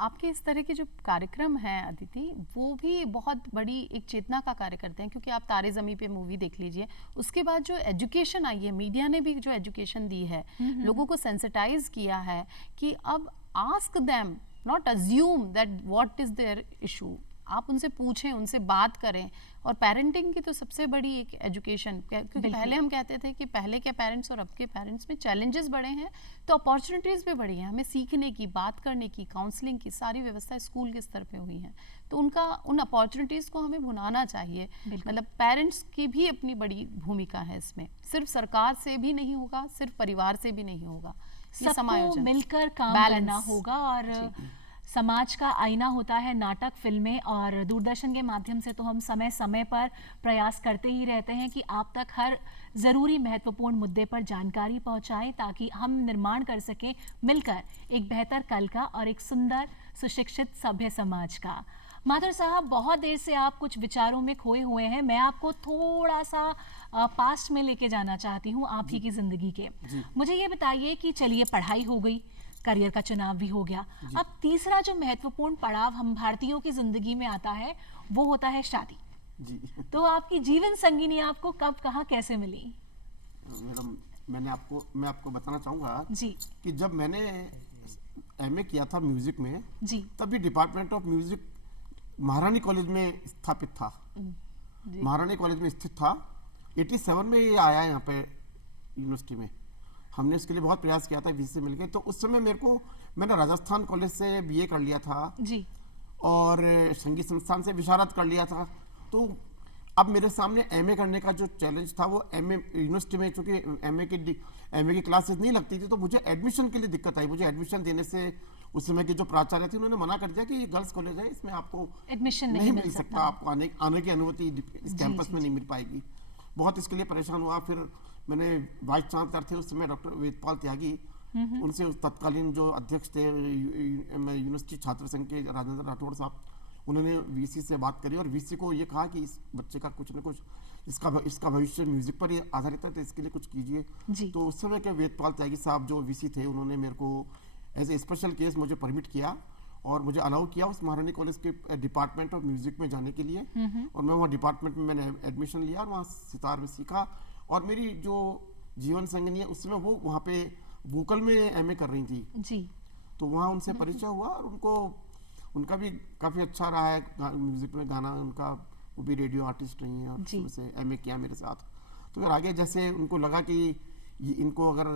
आपके इस तरह के जो कार्यक्रम हैं अदिति, वो भी बहुत बड़ी एक चेतना का कार्य करते हैं, क्योंकि आप तारे ज़मीं पे मूवी देख लीजिए, उसके बाद जो एजुकेशन आई है, मीडिया ने भी जो एजुकेशन दी है, लोगों को सेंसिटाइज किया है कि अब ask them, not assume that what is there issue. आप उनसे पूछें, उनसे बात करें। और पेरेंटिंग की तो सबसे बड़ी एक एजुकेशन, क्योंकि पहले हम कहते थे कि पहले के पेरेंट्स और अब के पेरेंट्स में चैलेंजेस बढ़े हैं तो अपॉर्चुनिटीज़ भी बढ़ी हैं। हमें सीखने की, बात करने की, काउंसलिंग की सारी व्यवस्था स्कूल के स्तर पे हुई है, तो उन अपॉर्चुनिटीज़ को हमें भुनाना चाहिए। मतलब पेरेंट्स की भी अपनी बड़ी भूमिका है इसमें, सिर्फ सरकार से भी नहीं होगा, सिर्फ परिवार से भी नहीं होगा, सबको मिलकर काम करना होगा। और समाज का आईना होता है नाटक, फिल्में, और दूरदर्शन के माध्यम से तो हम समय समय पर प्रयास करते ही रहते हैं कि आप तक हर ज़रूरी महत्वपूर्ण मुद्दे पर जानकारी पहुंचाएं, ताकि हम निर्माण कर सकें मिलकर एक बेहतर कल का और एक सुंदर सुशिक्षित सभ्य समाज का। माथुर साहब, बहुत देर से आप कुछ विचारों में खोए हुए हैं। मैं आपको थोड़ा सा पास्ट में लेके जाना चाहती हूँ आप ही की ज़िंदगी के। मुझे ये बताइए कि चलिए पढ़ाई हो गई, करियर का चुनाव भी हो गया, अब तीसरा जो महत्वपूर्ण पड़ाव हम भारतीयों की ज़िंदगी में आता है वो होता है शादी। जी तो आपकी जीवन संगिनी आपको कब, कहाँ, कैसे मिली? मैडम, मैं आपको बताना चाहूँगा जी कि जब मैंने एमए किया था म्यूजिक में, जी तभी डिपार्टमेंट ऑफ म्यूजिक महारानी कॉलेज में स्थापित था। महारानी कॉलेज में स्थित था। 87 में ये आया यहाँ पे यूनिवर्सिटी में। हमने इसके लिए बहुत प्रयास किया था वीसी से मिलके। तो उस समय मैंने राजस्थान कॉलेज से बीए कर लिया था जी और संगीत संस्थान से विशारद कर लिया था। तो अब मेरे सामने एमए करने का जो चैलेंज था वो एमए यूनिवर्सिटी में, चूंकि एमए की क्लासेस नहीं लगती थी तो मुझे एडमिशन के लिए दिक्कत आई। मुझे एडमिशन देने से उस समय के जो प्राचार्य थे उन्होंने मना कर दिया कि ये गर्ल्स कॉलेज है, इसमें आपको एडमिशन नहीं मिल सकता, आपको आने की अनुमति इस कैंपस में नहीं मिल पाएगी। बहुत इसके लिए परेशान हुआ। फिर मैंने वाइस चांसलर थे उस समय डॉक्टर वेदपाल त्यागी, उनसे तत्कालीन जो अध्यक्ष थे यूनिवर्सिटी छात्र संघ के राजेंद्र राठौड़ साहब, उन्होंने वीसी से बात करी और वीसी को ये कहा कि इस बच्चे का कुछ न कुछ, इसका भविष्य म्यूजिक पर ही आधारित है तो इसके लिए कुछ कीजिए। तो उस समय के वेदपाल त्यागी साहब जो वीसी थे, उन्होंने मेरे को एज ए स्पेशल केस मुझे परमिट किया और मुझे अलाउ किया उस महारानी कॉलेज के डिपार्टमेंट ऑफ म्यूजिक में जाने के लिए। और मैं वहाँ डिपार्टमेंट में मैंने एडमिशन लिया और वहाँ सितार में सीखा। और मेरी जो जीवन संगिनी है उस समय वो वहाँ पे वोकल में एमए कर रही थी जी। तो वहाँ उनसे परिचय हुआ और उनका भी काफ़ी अच्छा रहा है म्यूजिक में गाना उनका। वो भी रेडियो आर्टिस्ट रही हैं और शुरू से एमए किया मेरे साथ। तो फिर आगे जैसे उनको लगा कि इनको अगर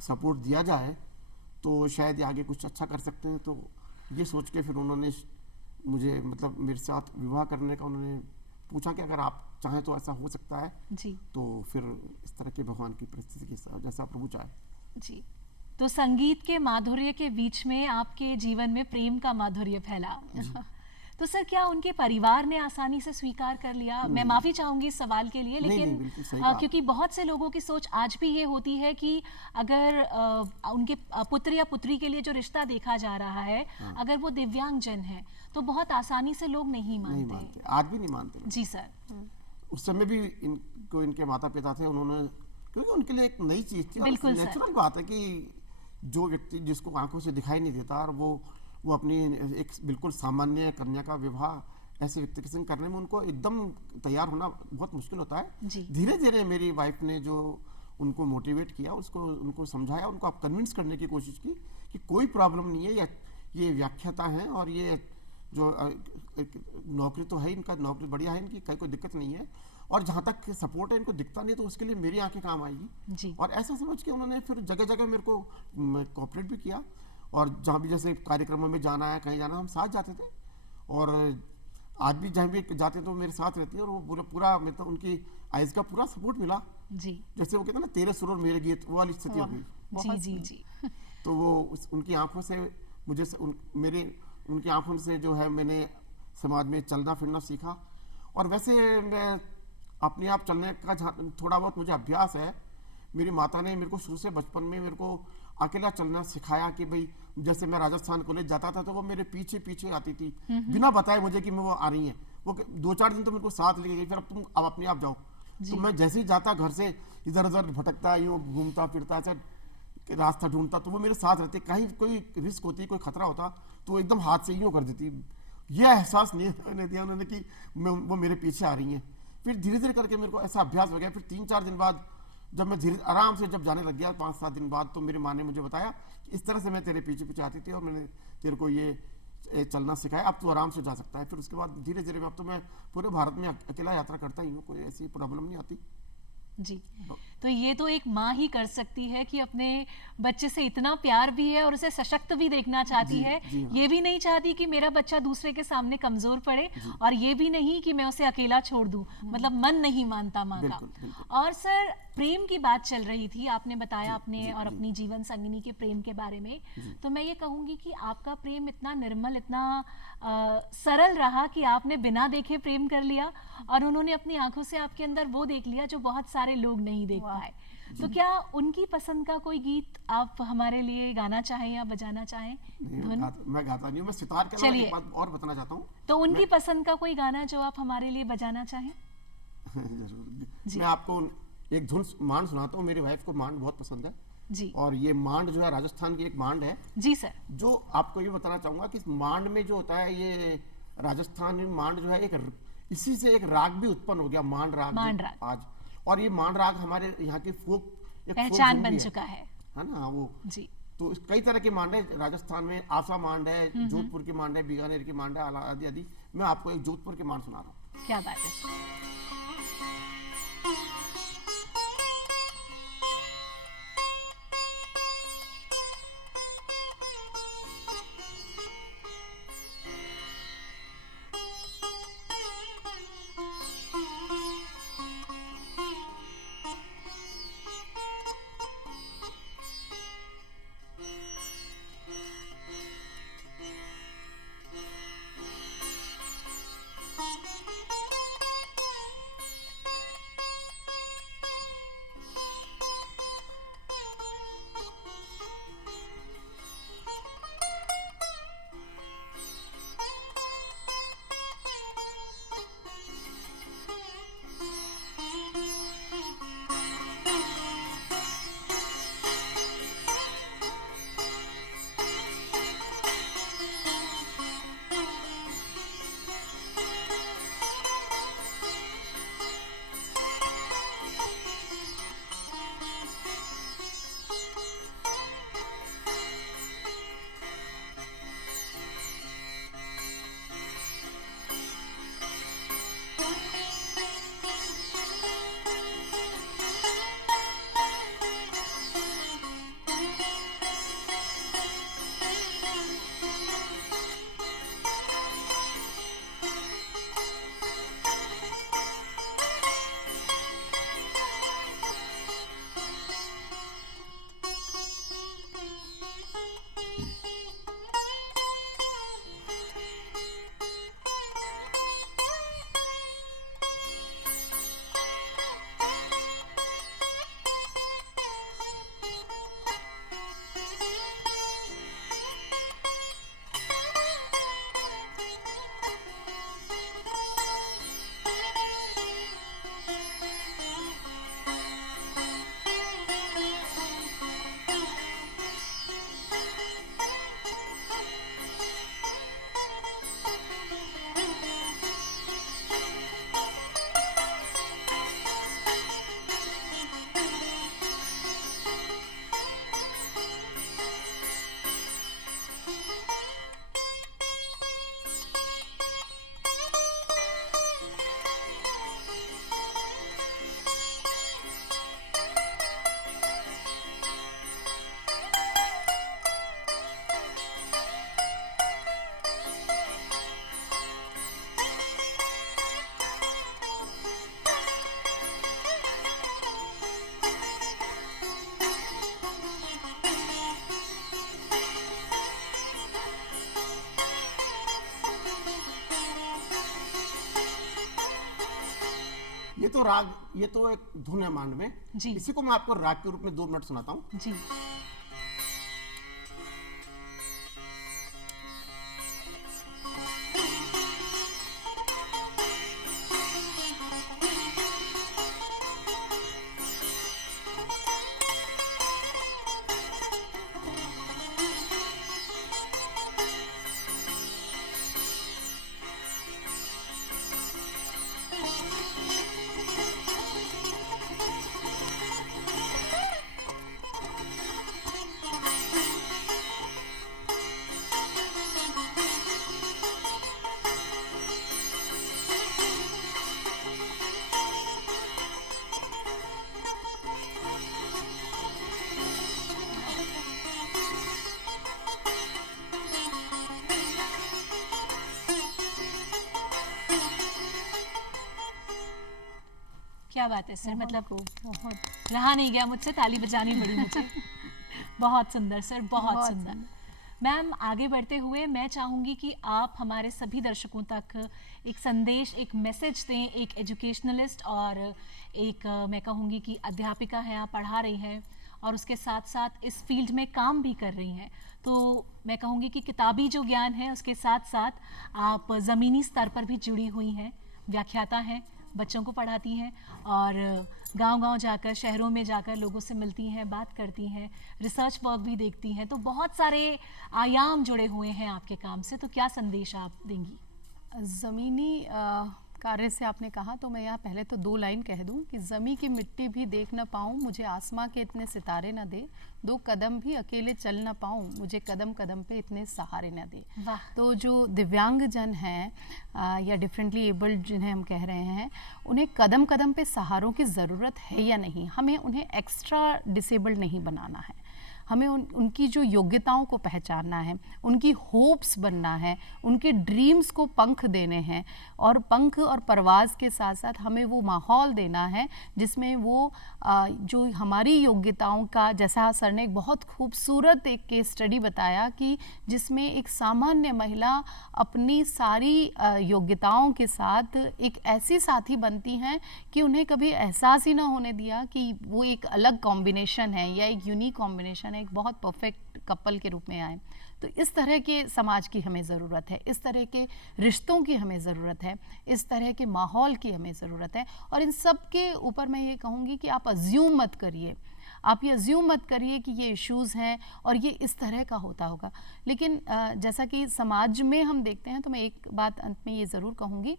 सपोर्ट दिया जाए तो शायद ये आगे कुछ अच्छा कर सकते हैं, तो ये सोच के फिर उन्होंने मुझे मतलब मेरे साथ विवाह करने का उन्होंने पूछा कि अगर आप चाहें तो ऐसा हो सकता है जी। तो फिर इस तरह के भगवान की परिस्थिति के साथ जैसा प्रभु चाहे जी। तो संगीत के माधुर्य के बीच में आपके जीवन में प्रेम का माधुर्य फैला। तो सर, क्या उनके परिवार ने आसानी से स्वीकार कर लिया? मैं माफी चाहूंगी इस सवाल के लिए, लेकिन क्योंकि बहुत से लोगों की सोच आज भी ये होती है कि अगर उनके पुत्र या पुत्री के लिए जो रिश्ता देखा जा रहा है, अगर वो दिव्यांग जन है तो बहुत आसानी से लोग नहीं मानते। आज भी नहीं मानते जी सर। उस समय भी इनके माता पिता थे, उन्होंने, क्योंकि उनके लिए एक नई चीज थी। बिल्कुल नेचुरल बात है कि जो व्यक्ति जिसको आंखों से दिखाई नहीं देता और वो अपनी एक बिल्कुल सामान्य कन्या का विवाह ऐसे व्यक्ति के संग करने में उनको एकदम तैयार होना बहुत मुश्किल होता है। धीरे धीरे मेरी वाइफ ने जो उनको मोटिवेट किया, उनको समझाया, उनको आप कन्विंस करने की कोशिश की कि कोई प्रॉब्लम नहीं है, ये व्याख्याता है और ये जो नौकरी तो है इनका, नौकरी बढ़िया है इनकी, कोई दिक्कत नहीं है और जहाँ तक सपोर्ट है इनको दिखता नहीं तो उसके लिए मेरी आंखें काम आएगी। और ऐसा समझ के उन्होंने फिर जगह जगह मेरे को कोऑपरेट भी किया और जहाँ भी जैसे कार्यक्रमों में जाना है, कहीं जाना, हम साथ जाते थे और आज भी जहाँ भी जाते तो मेरे साथ रहती है और वो पूरा मतलब उनकी आइज का पूरा सपोर्ट मिला जी। जैसे वो कहते हैं ना, तेरे सुर और मेरे गीत, वो वाली स्थिति हो गई जी जी जी। तो वो उनकी आंखों से मुझे उनकी आंखों से जो है मैंने समाज में चलना फिरना सीखा। और वैसे मैं अपने आप चलने का थोड़ा बहुत मुझे अभ्यास है। मेरी माता ने मेरे को शुरू से बचपन में मेरे को अकेला चलना सिखाया कि भाई जैसे मैं राजस्थान कॉलेज जाता था तो वो मेरे पीछे पीछे आती थी बिना बताए मुझे कि मैं वो आ रही है। वो 2-4 दिन तो मेरे को साथ ले गई, फिर अब तुम अपने आप जाओ। तो मैं जैसे ही जाता घर से इधर उधर भटकता, यूँ घूमता फिरता, ऐसा रास्ता ढूंढता, तो वो मेरे साथ रहते। कहीं कोई रिस्क होती, कोई खतरा होता तो वो एकदम हाथ से यूँ कर देती। ये एहसास नहीं दिया उन्होंने कि वो मेरे पीछे आ रही हैं। फिर धीरे धीरे करके मेरे को ऐसा अभ्यास हो गया। फिर 3-4 दिन बाद जब मैं धीरे आराम से जब जाने लग गया, 5-7 दिन बाद, तो मेरी माँ ने मुझे बताया कि इस तरह से मैं तेरे पीछे पीछे आती थी और मैंने तेरे को ये चलना सिखाया, अब तू आराम से जा सकता है। फिर उसके बाद धीरे धीरे अब तो मैं पूरे भारत में अकेला यात्रा करता ही हूँ, कोई ऐसी प्रॉब्लम नहीं आती। जी, तो ये तो एक माँ ही कर सकती है कि अपने बच्चे से इतना प्यार भी है और उसे सशक्त भी देखना चाहती जी, है। जी हाँ। ये भी नहीं चाहती कि मेरा बच्चा दूसरे के सामने कमजोर पड़े, और ये भी नहीं कि मैं उसे अकेला छोड़ दूं। मतलब मन नहीं मानता माँ का। बिल्कुल, बिल्कुल। और सर, प्रेम की बात चल रही थी, आपने बताया अपने और अपनी जीवन संगिनी के प्रेम के बारे में। तो मैं ये कहूंगी कि आपका प्रेम इतना निर्मल, इतना सरल रहा कि आपने बिना देखे प्रेम कर लिया, और उन्होंने अपनी आंखों से आपके अंदर वो देख लिया जो बहुत सारे लोग नहीं देख पाए। तो क्या उनकी पसंद का कोई गीत आप हमारे लिए गाना चाहें या बजाना चाहें? धुन? मैं गाता नहीं हूँ, मैं सितार के अलावा चलिए। एक बात और बताना चाहता हूँ। तो उनकी पसंद का कोई गाना जो आप हमारे लिए बजाना चाहें? जरूर। मैं आपको एक धुन मांड सुनाता हूँ। मेरी वाइफ को मांड बहुत पसंद है, जी और ये मांड जो है राजस्थान की एक मांड है। जी सर। जो आपको ये बताना चाहूंगा कि इस मांड में जो होता है, ये राजस्थान में मांड जो है एक इसी से एक राग भी उत्पन्न हो गया, मांड राग। मांड राग। आज, और ये मांड राग हमारे यहाँ की फोक पहचान बन चुका है ना वो। जी। तो कई तरह के मांड है राजस्थान में। आसा मांड है, जोधपुर की मांड है, बीकानेर की मांड है, आदि आदि। मैं आपको एक जोधपुर की मांड सुना रहा हूँ। क्या बात है। ये तो एक धुन है मांड में। जी। इसी को मैं आपको राग के रूप में 2 मिनट सुनाता हूँ। जी। क्या बात है सर, मतलब बहुत रहा नहीं गया मुझसे, ताली बजानी पड़ी मुझे। बहुत सुंदर सर, बहुत सुंदर। मैम आगे बढ़ते हुए मैं चाहूँगी कि आप हमारे सभी दर्शकों तक एक संदेश, एक मैसेज दें। एक एजुकेशनलिस्ट और एक मैं कहूँगी कि अध्यापिका हैं, आप पढ़ा रही हैं और उसके साथ साथ इस फील्ड में काम भी कर रही हैं, तो मैं कहूँगी कि किताबी जो ज्ञान है उसके साथ साथ आप ज़मीनी स्तर पर भी जुड़ी हुई हैं, व्याख्याता हैं, बच्चों को पढ़ाती हैं और गांव-गांव जाकर, शहरों में जाकर लोगों से मिलती हैं, बात करती हैं, रिसर्च वर्क भी देखती हैं, तो बहुत सारे आयाम जुड़े हुए हैं आपके काम से। तो क्या संदेश आप देंगी? ज़मीनी कार्य से आपने कहा तो मैं यहाँ पहले तो 2 लाइन कह दूँ कि ज़मी की मिट्टी भी देख न पाऊँ, मुझे आसमां के इतने सितारे न दे, 2 कदम भी अकेले चल न पाऊँ, मुझे कदम कदम पे इतने सहारे न दे। तो जो दिव्यांग जन हैं या डिफरेंटली एबल्ड जिन्हें हम कह रहे हैं, उन्हें कदम कदम पे सहारों की ज़रूरत है या नहीं, हमें उन्हें एक्स्ट्रा डिसेबल्ड नहीं बनाना है। हमें उनकी जो योग्यताओं को पहचानना है, उनकी होप्स बनना है, उनके ड्रीम्स को पंख देने हैं और पंख और परवाज़ के साथ साथ हमें वो माहौल देना है जिसमें वो जो हमारी योग्यताओं का, जैसा सर ने एक बहुत खूबसूरत एक केस स्टडी बताया कि जिसमें एक सामान्य महिला अपनी सारी योग्यताओं के साथ एक ऐसी साथी बनती हैं कि उन्हें कभी एहसास ही ना होने दिया कि वो एक अलग कॉम्बिनेशन है या एक यूनिक कॉम्बिनेशन है, एक बहुत परफेक्ट कपल के रूप में आए। तो इस तरह के समाज की हमें ज़रूरत है, इस तरह के रिश्तों की हमें ज़रूरत है, इस तरह के माहौल की हमें ज़रूरत है। और इन सब के ऊपर मैं ये कहूँगी कि आप अज्यूम मत करिए, आप ये अज्यूम मत करिए कि ये इश्यूज़ हैं और ये इस तरह का होता होगा। लेकिन जैसा कि समाज में हम देखते हैं, तो मैं एक बात अंत में ये ज़रूर कहूँगी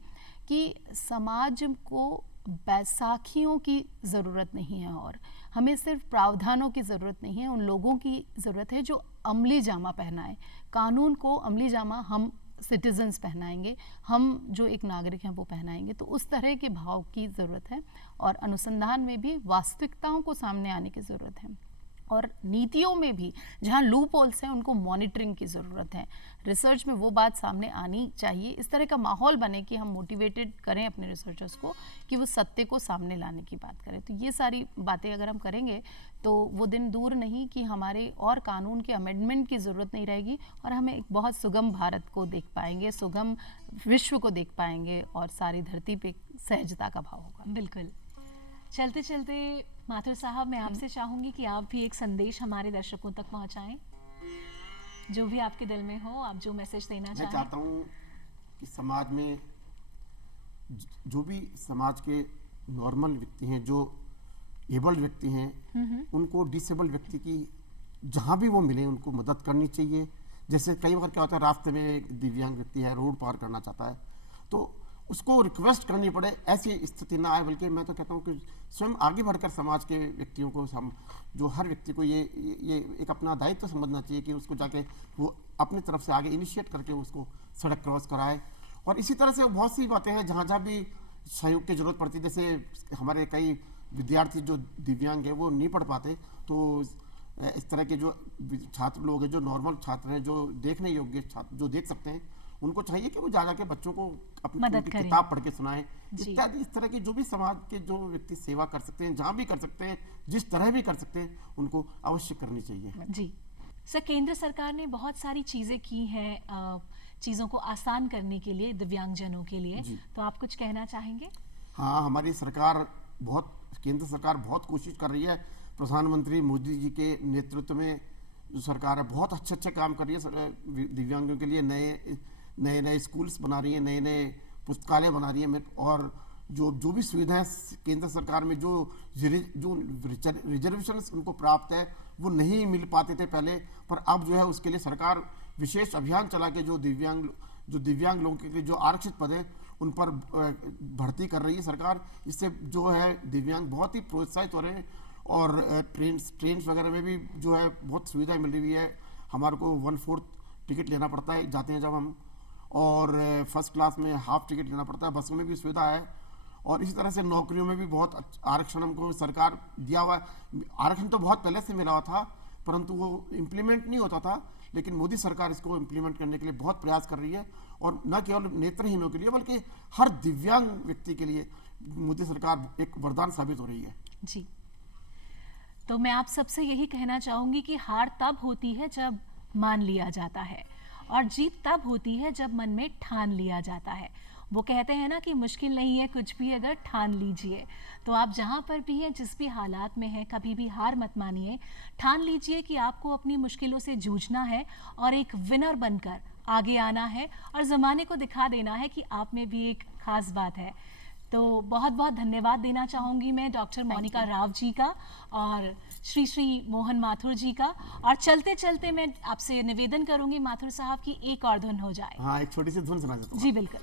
कि समाज को बैसाखियों की ज़रूरत नहीं है और हमें सिर्फ प्रावधानों की ज़रूरत नहीं है, उन लोगों की ज़रूरत है जो अमली जामा पहनाए। कानून को अमली जामा हम सिटीजन्स पहनाएंगे, हम जो एक नागरिक हैं वो पहनाएंगे। तो उस तरह के भाव की ज़रूरत है और अनुसंधान में भी वास्तविकताओं को सामने आने की ज़रूरत है और नीतियों में भी जहाँ लूप होल्स हैं उनको मॉनिटरिंग की ज़रूरत है। रिसर्च में वो बात सामने आनी चाहिए, इस तरह का माहौल बने कि हम मोटिवेटेड करें अपने रिसर्चर्स को कि वो सत्य को सामने लाने की बात करें। तो ये सारी बातें अगर हम करेंगे तो वो दिन दूर नहीं कि हमारे और कानून के अमेंडमेंट की ज़रूरत नहीं रहेगी और हमें एक बहुत सुगम भारत को देख पाएंगे, सुगम विश्व को देख पाएंगे और सारी धरती पे सहजता का भाव होगा। बिल्कुल। चलते चलते माथुर साहब, मैं आपसे चाहूँगी कि आप भी एक संदेश हमारे दर्शकों तक पहुँचाएं, जो भी आपके दिल में हो, आप जो मैसेज देना चाहें। मैं चाहता हूँ कि समाज में जो भी समाज के नॉर्मल व्यक्ति हैं, जो एबल्ड व्यक्ति हैं, उनको डिसेबल्ड व्यक्ति की जहाँ भी वो मिले उनको मदद करनी चाहिए। जैसे कई बार क्या होता है, रास्ते में एक दिव्यांग व्यक्ति है, रोड पार करना चाहता है, तो उसको रिक्वेस्ट करनी पड़े, ऐसी स्थिति ना आए। बल्कि मैं तो कहता हूँ कि स्वयं आगे बढ़कर समाज के व्यक्तियों को, जो हर व्यक्ति को ये एक अपना दायित्व समझना चाहिए कि उसको जाके वो अपनी तरफ से आगे इनिशिएट करके उसको सड़क क्रॉस कराए। और इसी तरह से बहुत सी बातें हैं जहाँ जहाँ भी सहयोग की जरूरत पड़ती है। जैसे हमारे कई विद्यार्थी जो दिव्यांग है वो नहीं पढ़ पाते, तो इस तरह के जो छात्र लोग हैं, जो नॉर्मल छात्र हैं, जो देखने योग्य छात्र जो देख सकते हैं, उनको चाहिए कि वो जा के बच्चों को अपनी किताब पढ़ के सुनाएं। इत्यादि इस तरह की जो भी समाज के जो व्यक्ति सेवा कर सकते हैं, जहाँ भी कर सकते हैं, जिस तरह भी कर सकते हैं, उनको अवश्य करनी चाहिए। जी सर, केंद्र सरकार ने बहुत सारी चीज़ें की हैं चीज़ों को आसान करने के लिए दिव्यांगजनों के लिए, तो आप कुछ कहना चाहेंगे? हाँ, हमारी सरकार केंद्र सरकार बहुत कोशिश कर रही है। प्रधानमंत्री मोदी जी के नेतृत्व में जो सरकार है बहुत अच्छे काम कर रही है। दिव्यांगों के लिए नए स्कूल्स बना रही है, नए पुस्तकालय बना रही है और जो भी सुविधाएं केंद्र सरकार में जो रिजर्वेशन उनको प्राप्त है वो नहीं मिल पाते थे पहले, पर अब जो है उसके लिए सरकार विशेष अभियान चला के जो दिव्यांग लोगों के लिए जो आरक्षित पद हैं उन पर भर्ती कर रही है सरकार। इससे जो है दिव्यांग बहुत ही प्रोत्साहित हो रहे हैं और ट्रेन वगैरह में भी जो है बहुत सुविधाएं मिल रही है। हमारे को 1/4 टिकट लेना पड़ता है जाते हैं जब हम, और फर्स्ट क्लास में हाफ टिकट लेना पड़ता है। बसों में भी सुविधा है और इसी तरह से नौकरियों में भी बहुत आरक्षण हमको सरकार दिया हुआ है। आरक्षण तो बहुत पहले से मिला हुआ था परंतु वो इम्प्लीमेंट नहीं होता था, लेकिन मोदी सरकार इसको इम्प्लीमेंट करने के लिए बहुत प्रयास कर रही है और न केवल नेत्रहीनों के लिए बल्कि हर दिव्यांग व्यक्ति के लिए मोदी सरकार एक वरदान साबित हो रही है। जी, तो मैं आप सबसे यही कहना चाहूंगी कि हार तब होती है जब मान लिया जाता है, और जीत तब होती है जब मन में ठान लिया जाता है। वो कहते हैं ना कि मुश्किल नहीं है कुछ भी अगर ठान लीजिए। तो आप जहाँ पर भी हैं, जिस भी हालात में हैं, कभी भी हार मत मानिए। ठान लीजिए कि आपको अपनी मुश्किलों से जूझना है और एक विनर बनकर आगे आना है, और ज़माने को दिखा देना है कि आप में भी एक खास बात है। तो बहुत बहुत धन्यवाद देना चाहूँगी मैं डॉक्टर मोनिका राव जी का और श्री श्री मोहन माथुर जी का। और चलते चलते मैं आपसे निवेदन करूँगी माथुर साहब की एक और धुन हो जाए। हाँ, एक छोटी सी धुन सुना देता हूँ। जी बिल्कुल।